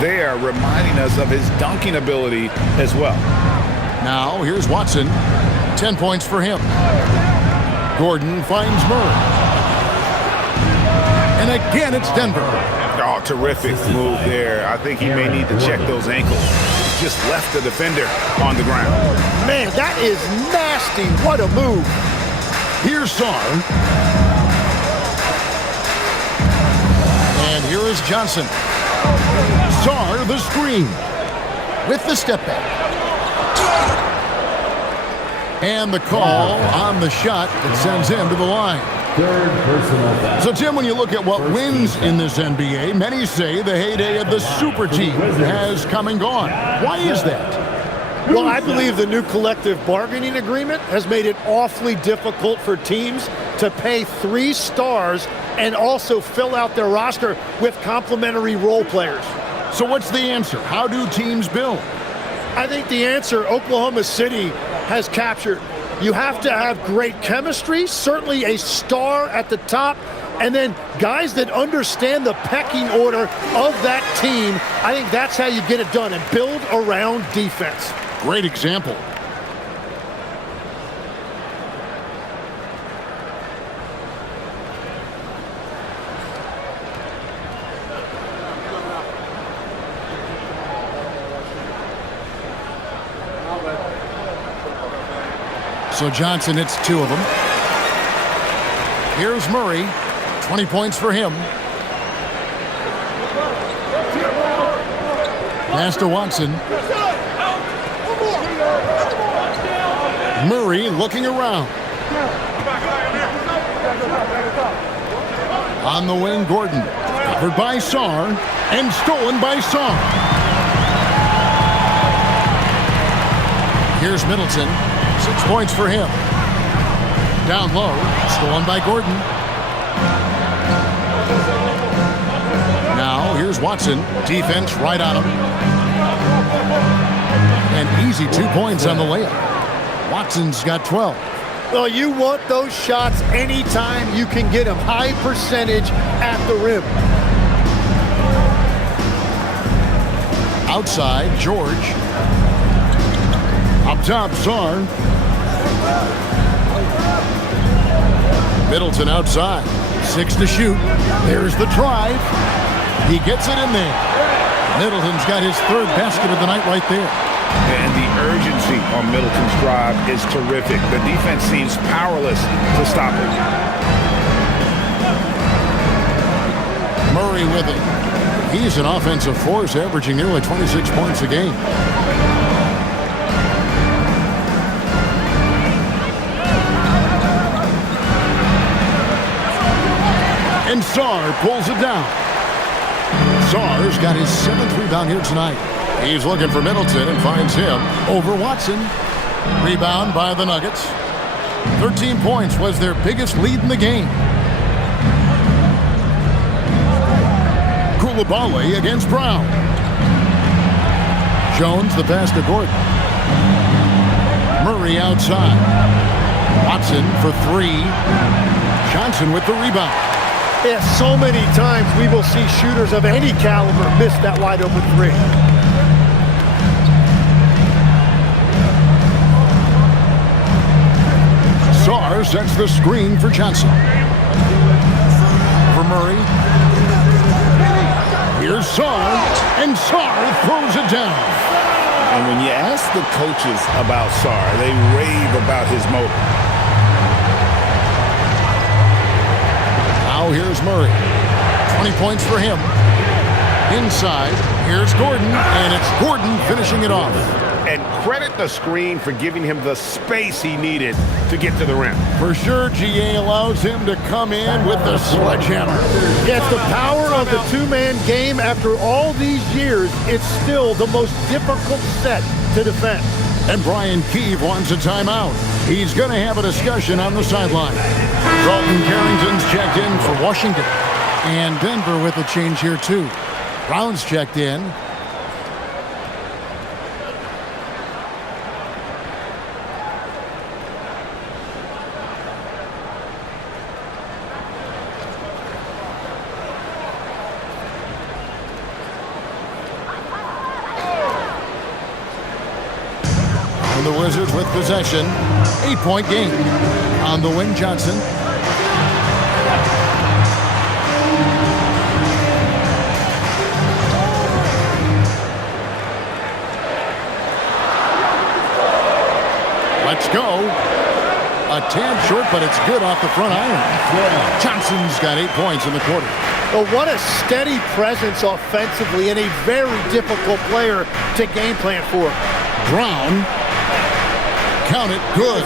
they are reminding us of his dunking ability as well. Now here's Watson. 10 points for him. Gordon finds Murray. And again, it's Denver. Oh, terrific move there. I think he may need to check those ankles. Just left the defender on the ground. Man, that is nasty. What a move. Here's Sarr. And here is Johnson. Sarr the screen. With the step back. And the call on the shot that sends him to the line. Third personal foul. So, Tim, when you look at what wins in this NBA, many say the heyday of the super team has come and gone. Why is that? Well, I believe the new collective bargaining agreement has made it awfully difficult for teams to pay 3 stars and also fill out their roster with complementary role players. So what's the answer? How do teams build? I think the answer Oklahoma City has captured. You have to have great chemistry, certainly a star at the top, and then guys that understand the pecking order of that team. I think that's how you get it done and build around defense. Great example. So Johnson hits 2 of them. Here's Murray. 20 points for him. Pass to Watson. Murray looking around. On the wing, Gordon. Covered by Sarr. And stolen by Sarr. Here's Middleton. 6 points for him. Down low. Stolen by Gordon. Now here's Watson. Defense right on him. An easy 2 points on the layup. Watson's got 12. Well, you want those shots anytime you can get them. High percentage at the rim. Outside, George. Up top, Sarr. Middleton outside. 6 to shoot. There's the drive. He gets it in there. Middleton's got his 3rd basket of the night right there. And the urgency on Middleton's drive is terrific. The defense seems powerless to stop it. Murray with it. He's an offensive force, averaging nearly 26 points a game. And Sarr pulls it down. Sarr's got his 7th rebound here tonight. He's looking for Middleton and finds him over Watson. Rebound by the Nuggets. 13 points was their biggest lead in the game. Koulibaly against Brown. Jones the pass to Gordon. Murray outside. Watson for 3. Johnson with the rebound. Yeah, so many times we will see shooters of any caliber miss that wide open 3. Sarr sets the screen for Johnson. For Murray. Here's Sarr, and Sarr throws it down. And when you ask the coaches about Sarr, they rave about his motor. Now here's Murray. 20 points for him. Inside, here's Gordon, and it's Gordon finishing it off. And credit the screen for giving him the space he needed to get to the rim. For sure, GA allows him to come in with the sledgehammer. Yeah, it's the power of the two-man game. After all these years, it's still the most difficult set to defend. And Brian Keefe wants a timeout. He's going to have a discussion on the sideline. Dalton Carrington's checked in for Washington. And Denver with a change here, too. Brown's checked in. The Wizards with possession. 8-point game. On the wing, Johnson. Let's go. A tad short, but it's good off the front iron. Johnson's got 8 points in the quarter. Well, what a steady presence offensively and a very difficult player to game plan for. Brown. Count it, good.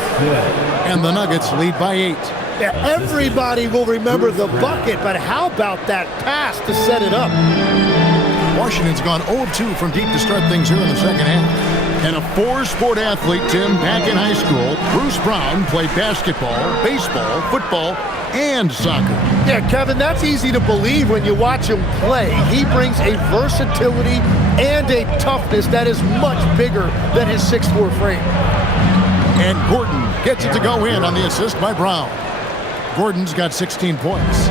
And the Nuggets lead by 8. Yeah, everybody will remember the bucket, but how about that pass to set it up? Washington's gone 0-2 from deep to start things here in the second half. And a 4-sport athlete, Tim, back in high school, Bruce Brown played basketball, baseball, football, and soccer. Yeah, Kevin, that's easy to believe when you watch him play. He brings a versatility and a toughness that is much bigger than his 6'4" frame. And Gordon gets it to go in on the assist by Brown. Gordon's got 16 points.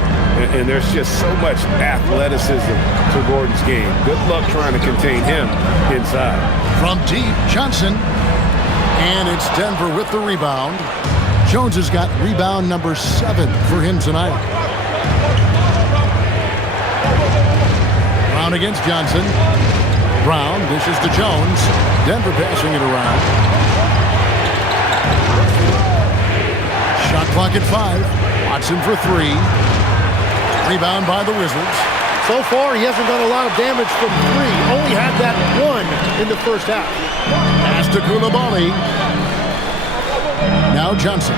And there's just so much athleticism to Gordon's game. Good luck trying to contain him inside. From deep, Johnson. And it's Denver with the rebound. Jones has got rebound number 7 for him tonight. Brown against Johnson. Brown dishes to Jones. Denver passing it around. Shot clock at 5. Watson for 3. Rebound by the Wizards. So far, he hasn't done a lot of damage from 3. Only had that 1 in the first half. Pass to Koulibaly. Now Johnson.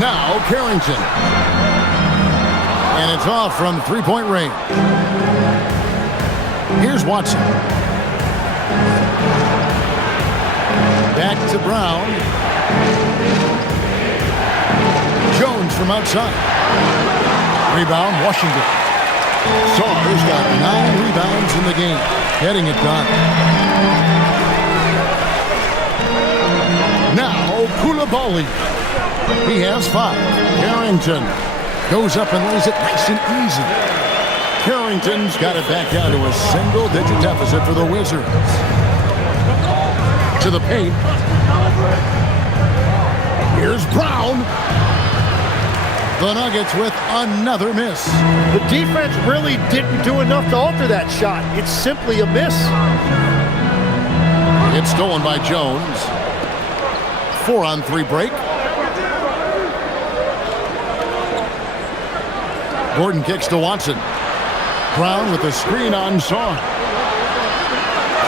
Now Carrington. And it's off from 3-point range. Here's Watson. Back to Brown. Jones from outside. Rebound, Washington. Sarr's got 9 rebounds in the game. Getting it done. Now Koulibaly. He has 5. Carrington goes up and lays it nice and easy. Carrington's got it back down to a single-digit deficit for the Wizards. To the paint. Here's Brown. The Nuggets with another miss. The defense really didn't do enough to alter that shot. It's simply a miss. It's stolen by Jones. 4-on-3 break. Gordon kicks to Watson. Brown with a screen on Sarr.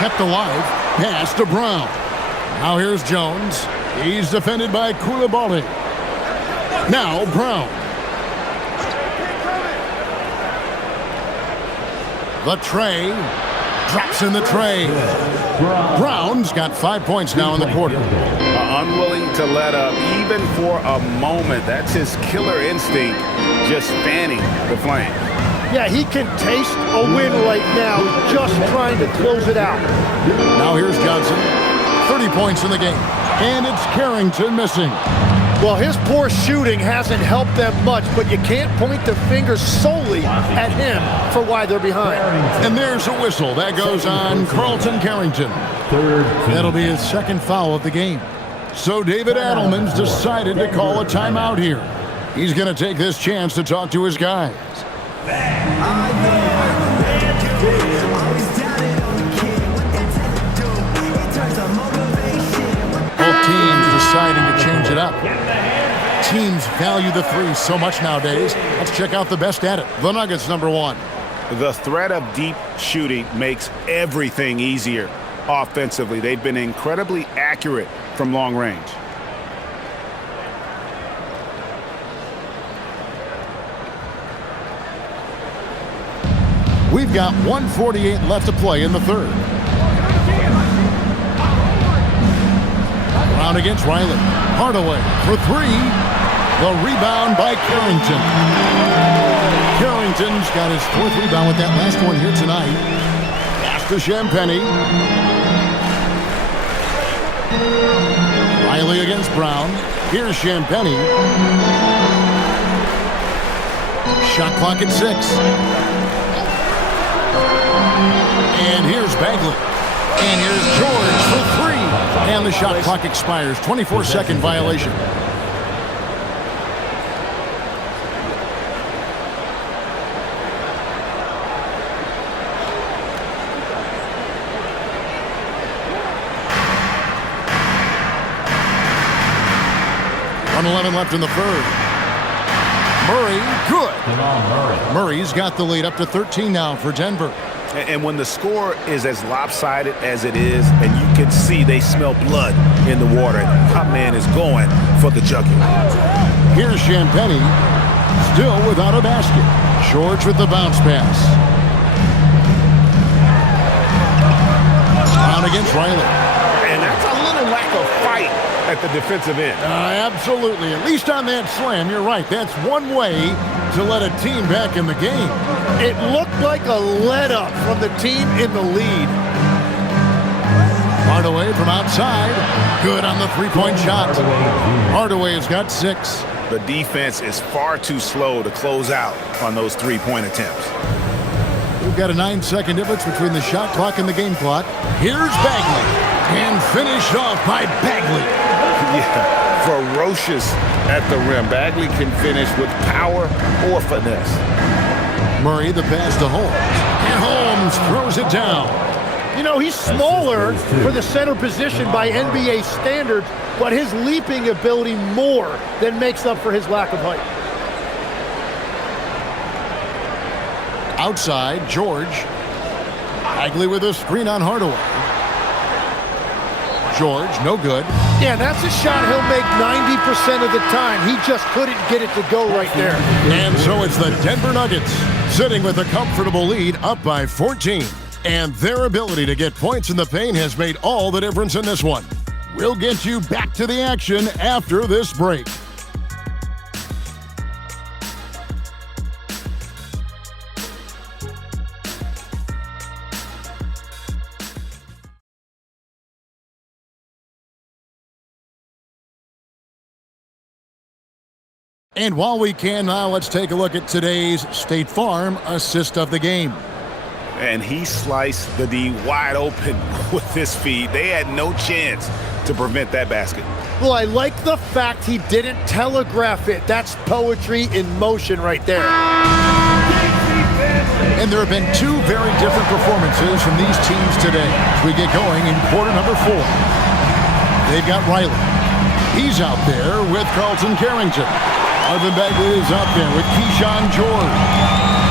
kept alive. Pass to Brown. Now here's Jones. He's defended by Koulibaly. Now Brown. The tray. Drops in the tray. Brown's got 5 points now in the quarter. Unwilling to let up even for a moment. That's his killer instinct, just fanning the flame. Yeah, he can taste a win right now, just trying to close it out. Now here's Johnson. 30 points in the game. And it's Carrington missing. Well, his poor shooting hasn't helped them much, but you can't point the finger solely at him for why they're behind. And there's a whistle. That goes on Carlton Carrington. That'll be his second foul of the game. So David Adelman's decided to call a timeout here. He's going to take this chance to talk to his guys. Both teams deciding to change it up. Teams value the three so much nowadays. Let's check out the best at it. The Nuggets, number one. The threat of deep shooting makes everything easier offensively. They've been incredibly accurate from long range. We've got 1:48 left to play in the third. Brown against Riley. Hardaway for three. The rebound by Carrington. Carrington's got his fourth rebound with that last one here tonight. Pass to Champagnie. Riley against Brown. Here's Champagnie. Shot clock at 6. And here's Bagley. And here's George for three. And the shot clock expires. 24-second violation. .11 left in the third. Murray, good. Murray's got the lead up to 13 now for Denver. And when the score is as lopsided as it is, and you can see they smell blood in the water, my man is going for the jugular. Here's Champagnie, still without a basket. George with the bounce pass. Brown against Riley. And that's a little lack of fight at the defensive end. Absolutely. At least on that slam, you're right. That's one way to let a team back in the game. It looked like a let-up from the team in the lead. Hardaway from outside. Good on the three-point shot. Hardaway has got 6. The defense is far too slow to close out on those three-point attempts. We've got a 9-second difference between the shot clock and the game clock. Here's Bagley. And finished off by Bagley. Yeah, ferocious at the rim. Bagley can finish with power or finesse. Murray the pass to Holmes. And Holmes throws it down. You know, he's smaller for the center position by NBA standards, but his leaping ability more than makes up for his lack of height. Outside, George. Bagley with a screen on Hardaway. George, no good. Yeah, that's a shot he'll make 90% of the time. He just couldn't get it to go right there. And so it's the Denver Nuggets sitting with a comfortable lead up by 14. And their ability to get points in the paint has made all the difference in this one. We'll get you back to the action after this break. And while we can now, let's take a look at today's State Farm assist of the game. And he sliced the D wide open with his feet. They had no chance to prevent that basket. Well, I like the fact he didn't telegraph it. That's poetry in motion right there. And there have been two very different performances from these teams today as we get going in quarter number 4. They've got Riley. He's out there with Carlton Carrington. Marvin Bagley is out there with Keyshawn George.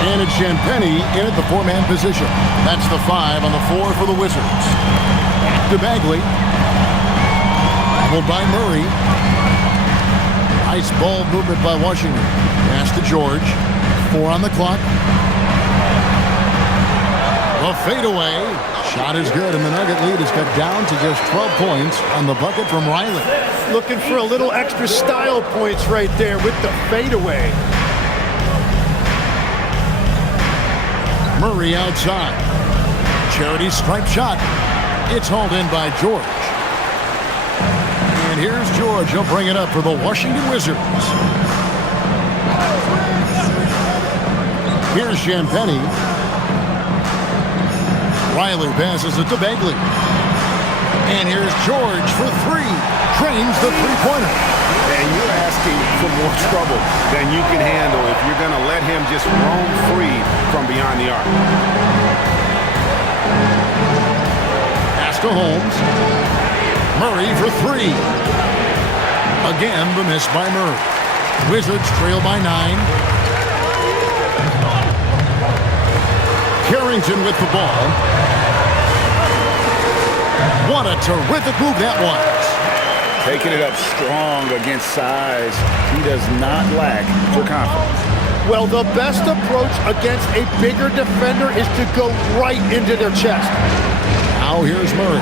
And it's Champagny in at the 4-man position. That's the 5 on the floor for the Wizards. To Bagley. Doubled by Murray. Nice ball movement by Washington. Pass to George. 4 on the clock. The fadeaway. Shot is good, and the Nugget lead is cut down to just 12 points on the bucket from Riley. Looking for a little extra style points right there with the fadeaway. Murray outside. Charity stripe shot. It's hauled in by George. And here's George. He'll bring it up for the Washington Wizards. Here's Champagny. Riley passes it to Bagley. And here's George for 3. Drains the three-pointer. And you're asking for more trouble than you can handle if you're going to let him just roam free from beyond the arc. Pass to Holmes. Murray for 3. Again, the miss by Murray. Wizards trail by 9. Carrington with the ball. What a terrific move that was. Taking it up strong against size. He does not lack for confidence. Well, the best approach against a bigger defender is to go right into their chest. Now here's Murray.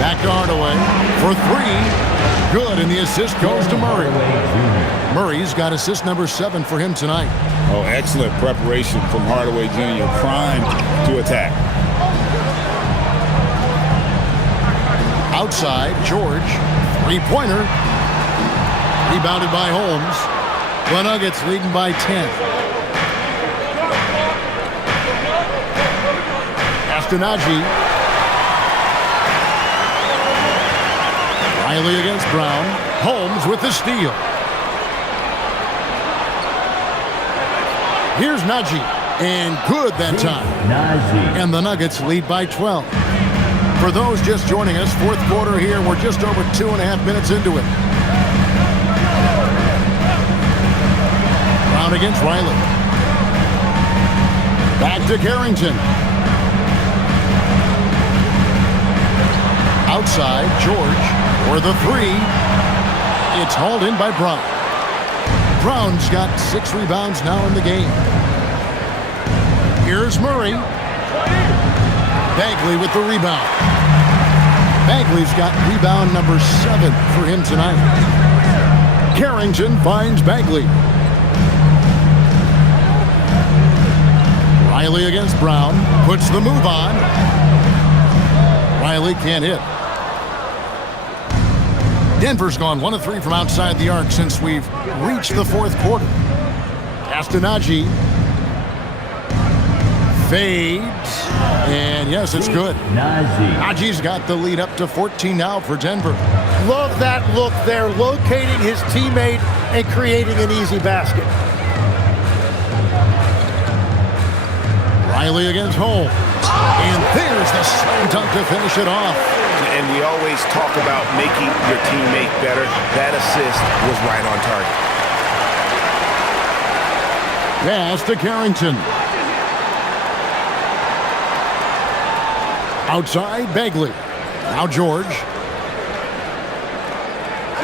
Back to Hardaway for 3. Good, and the assist goes to Murray. Murray's got assist number 7 for him tonight. Oh, excellent preparation from Hardaway Jr. Primed to attack. Outside, George. 3-pointer. Rebounded by Holmes. The Nuggets leading by 10. Castanagi. Riley against Brown. Holmes with the steal. Here's Nagy. And good that time. And the Nuggets lead by 12. For those just joining us, fourth quarter here. We're just over 2.5 minutes into it. Brown against Riley. Back to Carrington. Outside, George for the 3. It's hauled in by Brown. Brown's got 6 rebounds now in the game. Here's Murray. Bagley with the rebound. Bagley's got rebound number 7 for him tonight. Carrington finds Bagley. Riley against Brown. Puts the move on. Riley can't hit. Denver's gone 1 of 3 from outside the arc since we've reached the fourth quarter. Castanagi fades. And yes, it's good. Najee's got the lead up to 14 now for Denver. Love that look there, locating his teammate and creating an easy basket. Riley against Holmes. And there's the slam dunk to finish it off. And we always talk about making your teammate better. That assist was right on target. Pass to Carrington. Outside, Bagley. Now George.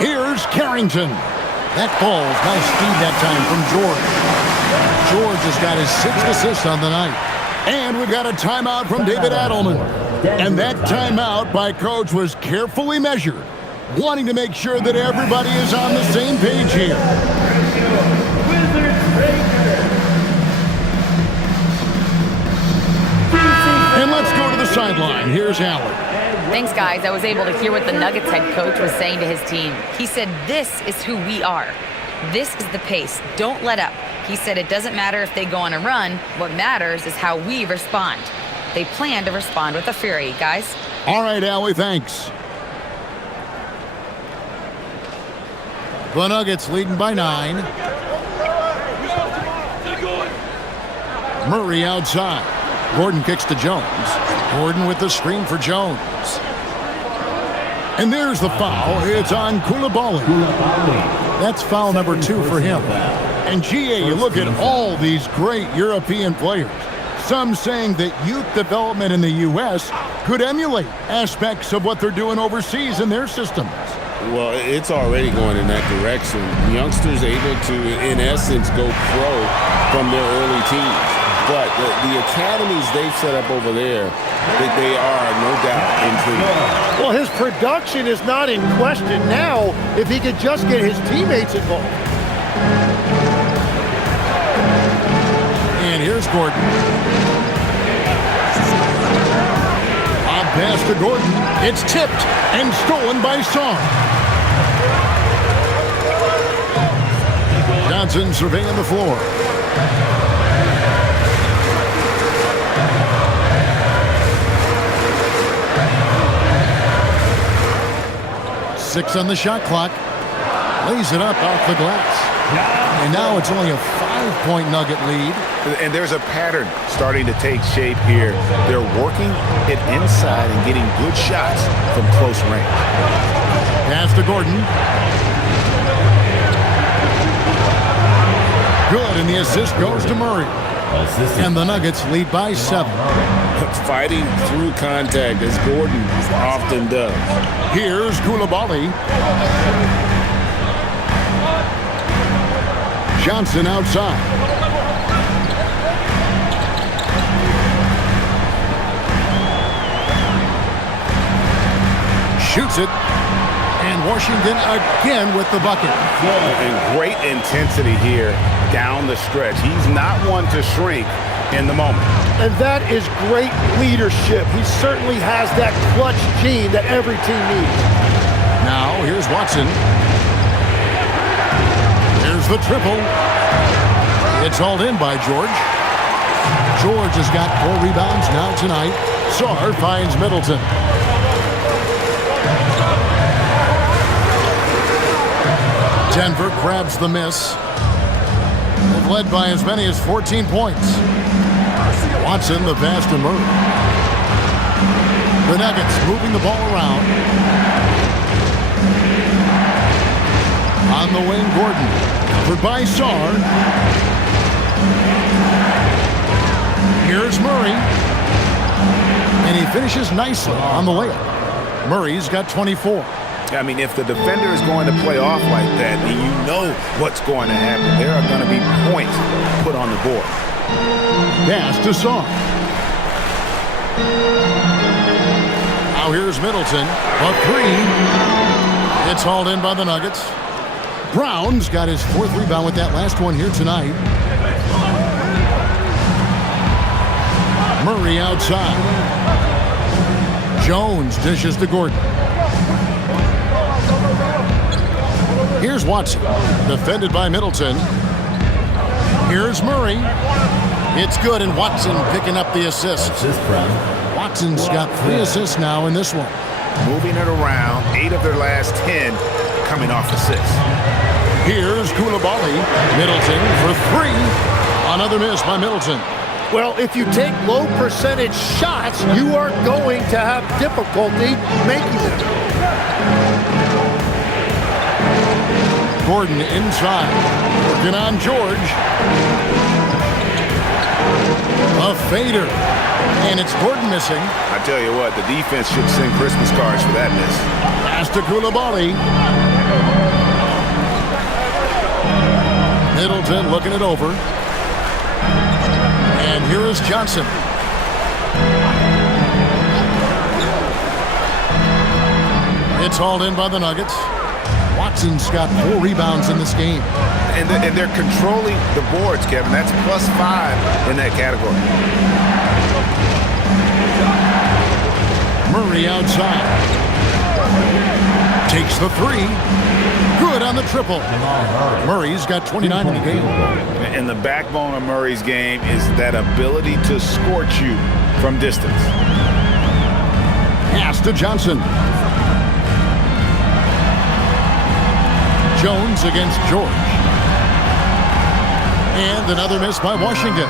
Here's Carrington. That falls. Nice speed that time from George. George has got his 6th assist on the night. And we've got a timeout from David Adelman. And that timeout by Coach was carefully measured, wanting to make sure that everybody is on the same page here. And let's go to the sideline. Here's Allen. Thanks, guys. I was able to hear what the Nuggets head coach was saying to his team. He said, "This is who we are. This is the pace. Don't let up." He said it doesn't matter if they go on a run. What matters is how we respond. They plan to respond with a fury, guys. All right, Allie, thanks. The Nuggets leading by 9. Murray outside. Gordon kicks to Jones. Gordon with the screen for Jones. And there's the foul. It's on Koulibaly. That's foul number 2 for him. And GA, you look at all these great European players. Some saying that youth development in the U.S. could emulate aspects of what they're doing overseas in their systems. Well, it's already going in that direction. Youngsters able to, in essence, go pro from their early teens. But the academies they've set up over there, they are, no doubt, improving. Well, his production is not in question now if he could just get his teammates involved. And here's Gordon. On pass to Gordon. It's tipped and stolen by Song. Johnson surveying the floor. Six on the shot clock. Lays it up off the glass. And now it's only a 5-point Nugget lead. And there's a pattern starting to take shape here. They're working it inside and getting good shots from close range. Pass to Gordon. Good, and the assist goes to Murray. And the Nuggets lead by 7. Fighting through contact, as Gordon often does. Here's Koulibaly. Johnson outside. Shoots it. And Washington again with the bucket. And great intensity here down the stretch. He's not one to shrink in the moment. And that is great leadership. He certainly has that clutch gene that every team needs. Now, here's Watson. Here's the triple. It's hauled in by George. George has got 4 rebounds now tonight. Sarr finds Middleton. Denver grabs the miss. They've led by as many as 14 points. Watson, the pass to Murray. The Nuggets moving the ball around. On the wing, Gordon. Covered by Sarr. Here's Murray. And he finishes nicely on the layup. Murray's got 24. I mean, if the defender is going to play off like that, then you know what's going to happen. There are going to be points put on the board. Pass to Song. Now here's Middleton. A 3. It's hauled in by the Nuggets. Brown's got his 4th rebound with that last one here tonight. Murray outside. Jones dishes to Gordon. Here's Watson, defended by Middleton. Here's Murray. It's good, and Watson picking up the assist. Watson's got 3 assists now in this one. Moving it around, 8 of their last 10 coming off assists. Here's Koulibaly. Middleton for 3. Another miss by Middleton. Well, if you take low percentage shots, you are going to have difficulty making them. Gordon inside. Working on George. A fader. And it's Gordon missing. I tell you what, the defense should send Christmas cards for that miss. Pass to Koulibaly. Middleton looking it over. And here is Johnson. It's hauled in by the Nuggets. Watson's got 4 rebounds in this game. And they're controlling the boards, Kevin. That's +5 in that category. Murray outside. Takes the 3. Good on the triple. Murray's got 29 in the game. And the backbone of Murray's game is that ability to scorch you from distance. Pass to Johnson. Jones against George. And another miss by Washington.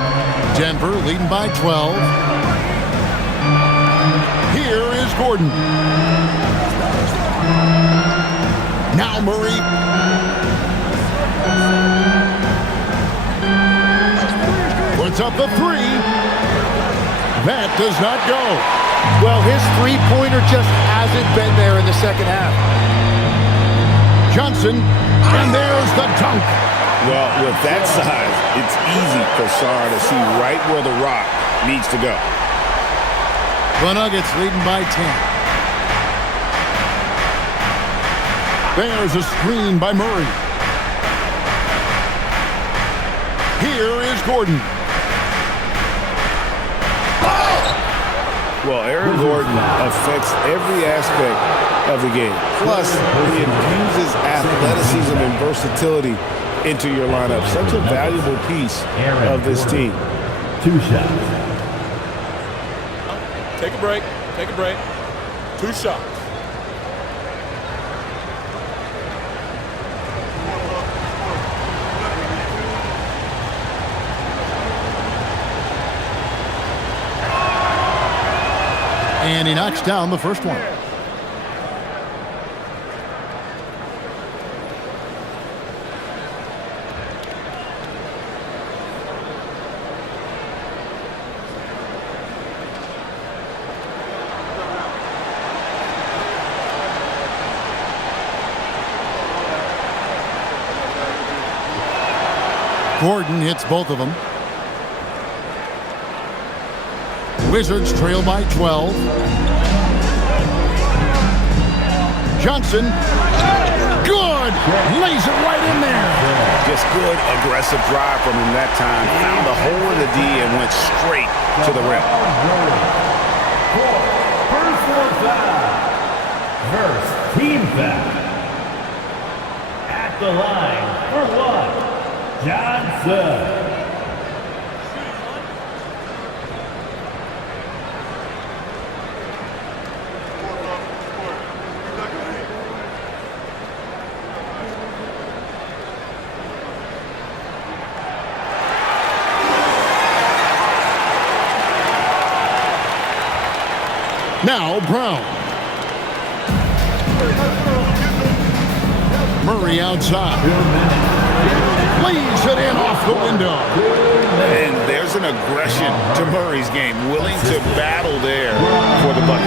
Denver leading by 12. Here is Gordon. Now Murray. up the three. That does not go. Well, his three-pointer just hasn't been there in the second half. Johnson, and there's the dunk. Well, with that size, it's easy for Sarr to see right where the rock needs to go. The Nuggets leading by 10. There's a screen by Murray. Here is Gordon. Well, Aaron Gordon affects every aspect of the game. Plus, he infuses athleticism and versatility into your lineup. Such a valuable piece of this team. 2 shots. Take a break. Take a break. 2 shots. And he knocks down the first one. Gordon hits both of them. Wizards trail by 12. Johnson, good! Lays it right in there. Just good, aggressive drive from him that time. Found the hole in the D and went straight to the rim. Personal foul. First team foul. At the line for 1, Johnson. Now Brown. Murray outside. Lays it in off the window. And there's an aggression to Murray's game. Willing to battle there for the bucket.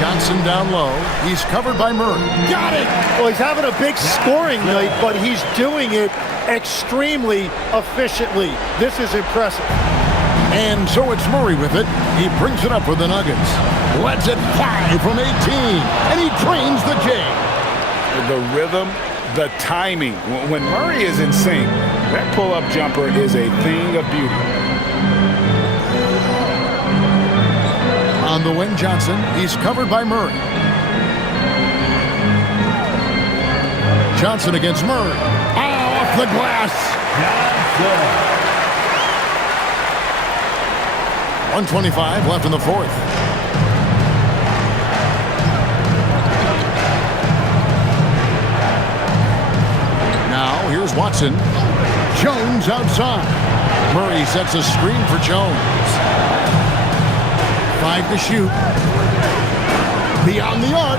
Johnson down low. He's covered by Murray. Got it! Well, he's having a big scoring night, but he's doing it extremely efficiently. This is impressive. And so it's Murray with it. He brings it up for the Nuggets. Lets it fly from 18. And he drains the J. The rhythm, the timing. When Murray is in sync, that pull-up jumper is a thing of beauty. On the wing, Johnson. He's covered by Murray. Johnson against Murray. Oh, off the glass. Johnson. 1:25 left in the fourth. Now here's Watson. Jones outside. Murray sets a screen for Jones. 5 to shoot. Beyond the arc.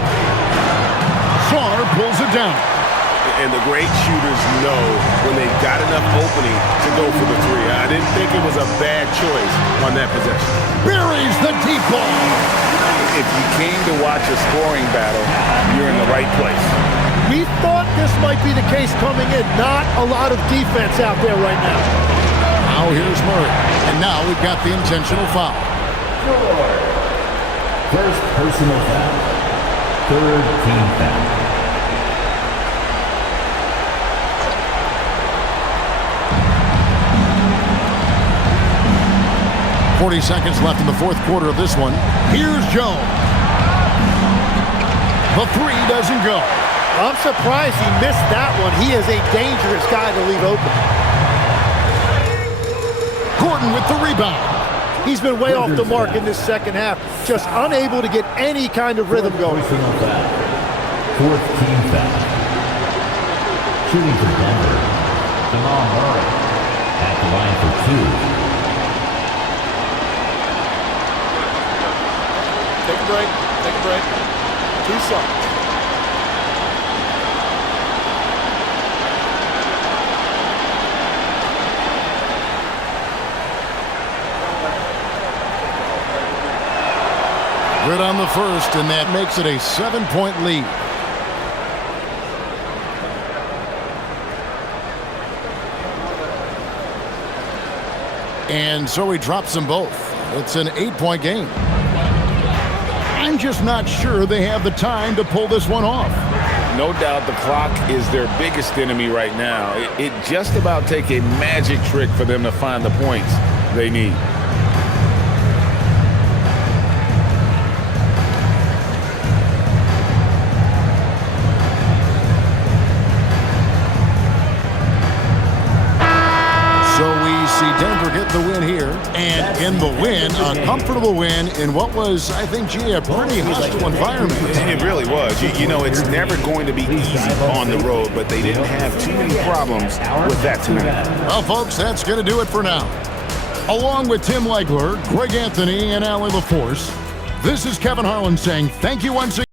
Sarr pulls it down. And the great shooters know when they've got enough opening to go for the three. I didn't think it was a bad choice on that possession. Buries the deep ball. If you came to watch a scoring battle, you're in the right place. We thought this might be the case coming in. Not a lot of defense out there right now. Now here's Murray. And now we've got the intentional foul. First personal foul. Third team foul. 40 seconds left in the fourth quarter of this one. Here's Jones. The three doesn't go. I'm surprised he missed that one. He is a dangerous guy to leave open. Gordon with the rebound. He's been way off the mark in this second half. Just unable to get any kind of rhythm going. Fourth team foul. Shooting for Denver, Jamal Murray at the line for 2. Take a break. Take a break. 2 shots. Good on the first, and that makes it a 7-point lead. And so he drops them both. It's an 8-point game. I'm just not sure they have the time to pull this one off. No doubt the clock is their biggest enemy right now. It just about take a magic trick for them to find the points they need. So we see Denver get the win here. And in the win, a comfortable win in what was, I think, a pretty hostile environment. It really was. You know, it's never going to be easy on the road, but they didn't have too many problems with that tonight. Well, folks, that's going to do it for now. Along with Tim Legler, Greg Anthony, and Allie LaForce, this is Kevin Harlan saying thank you once again.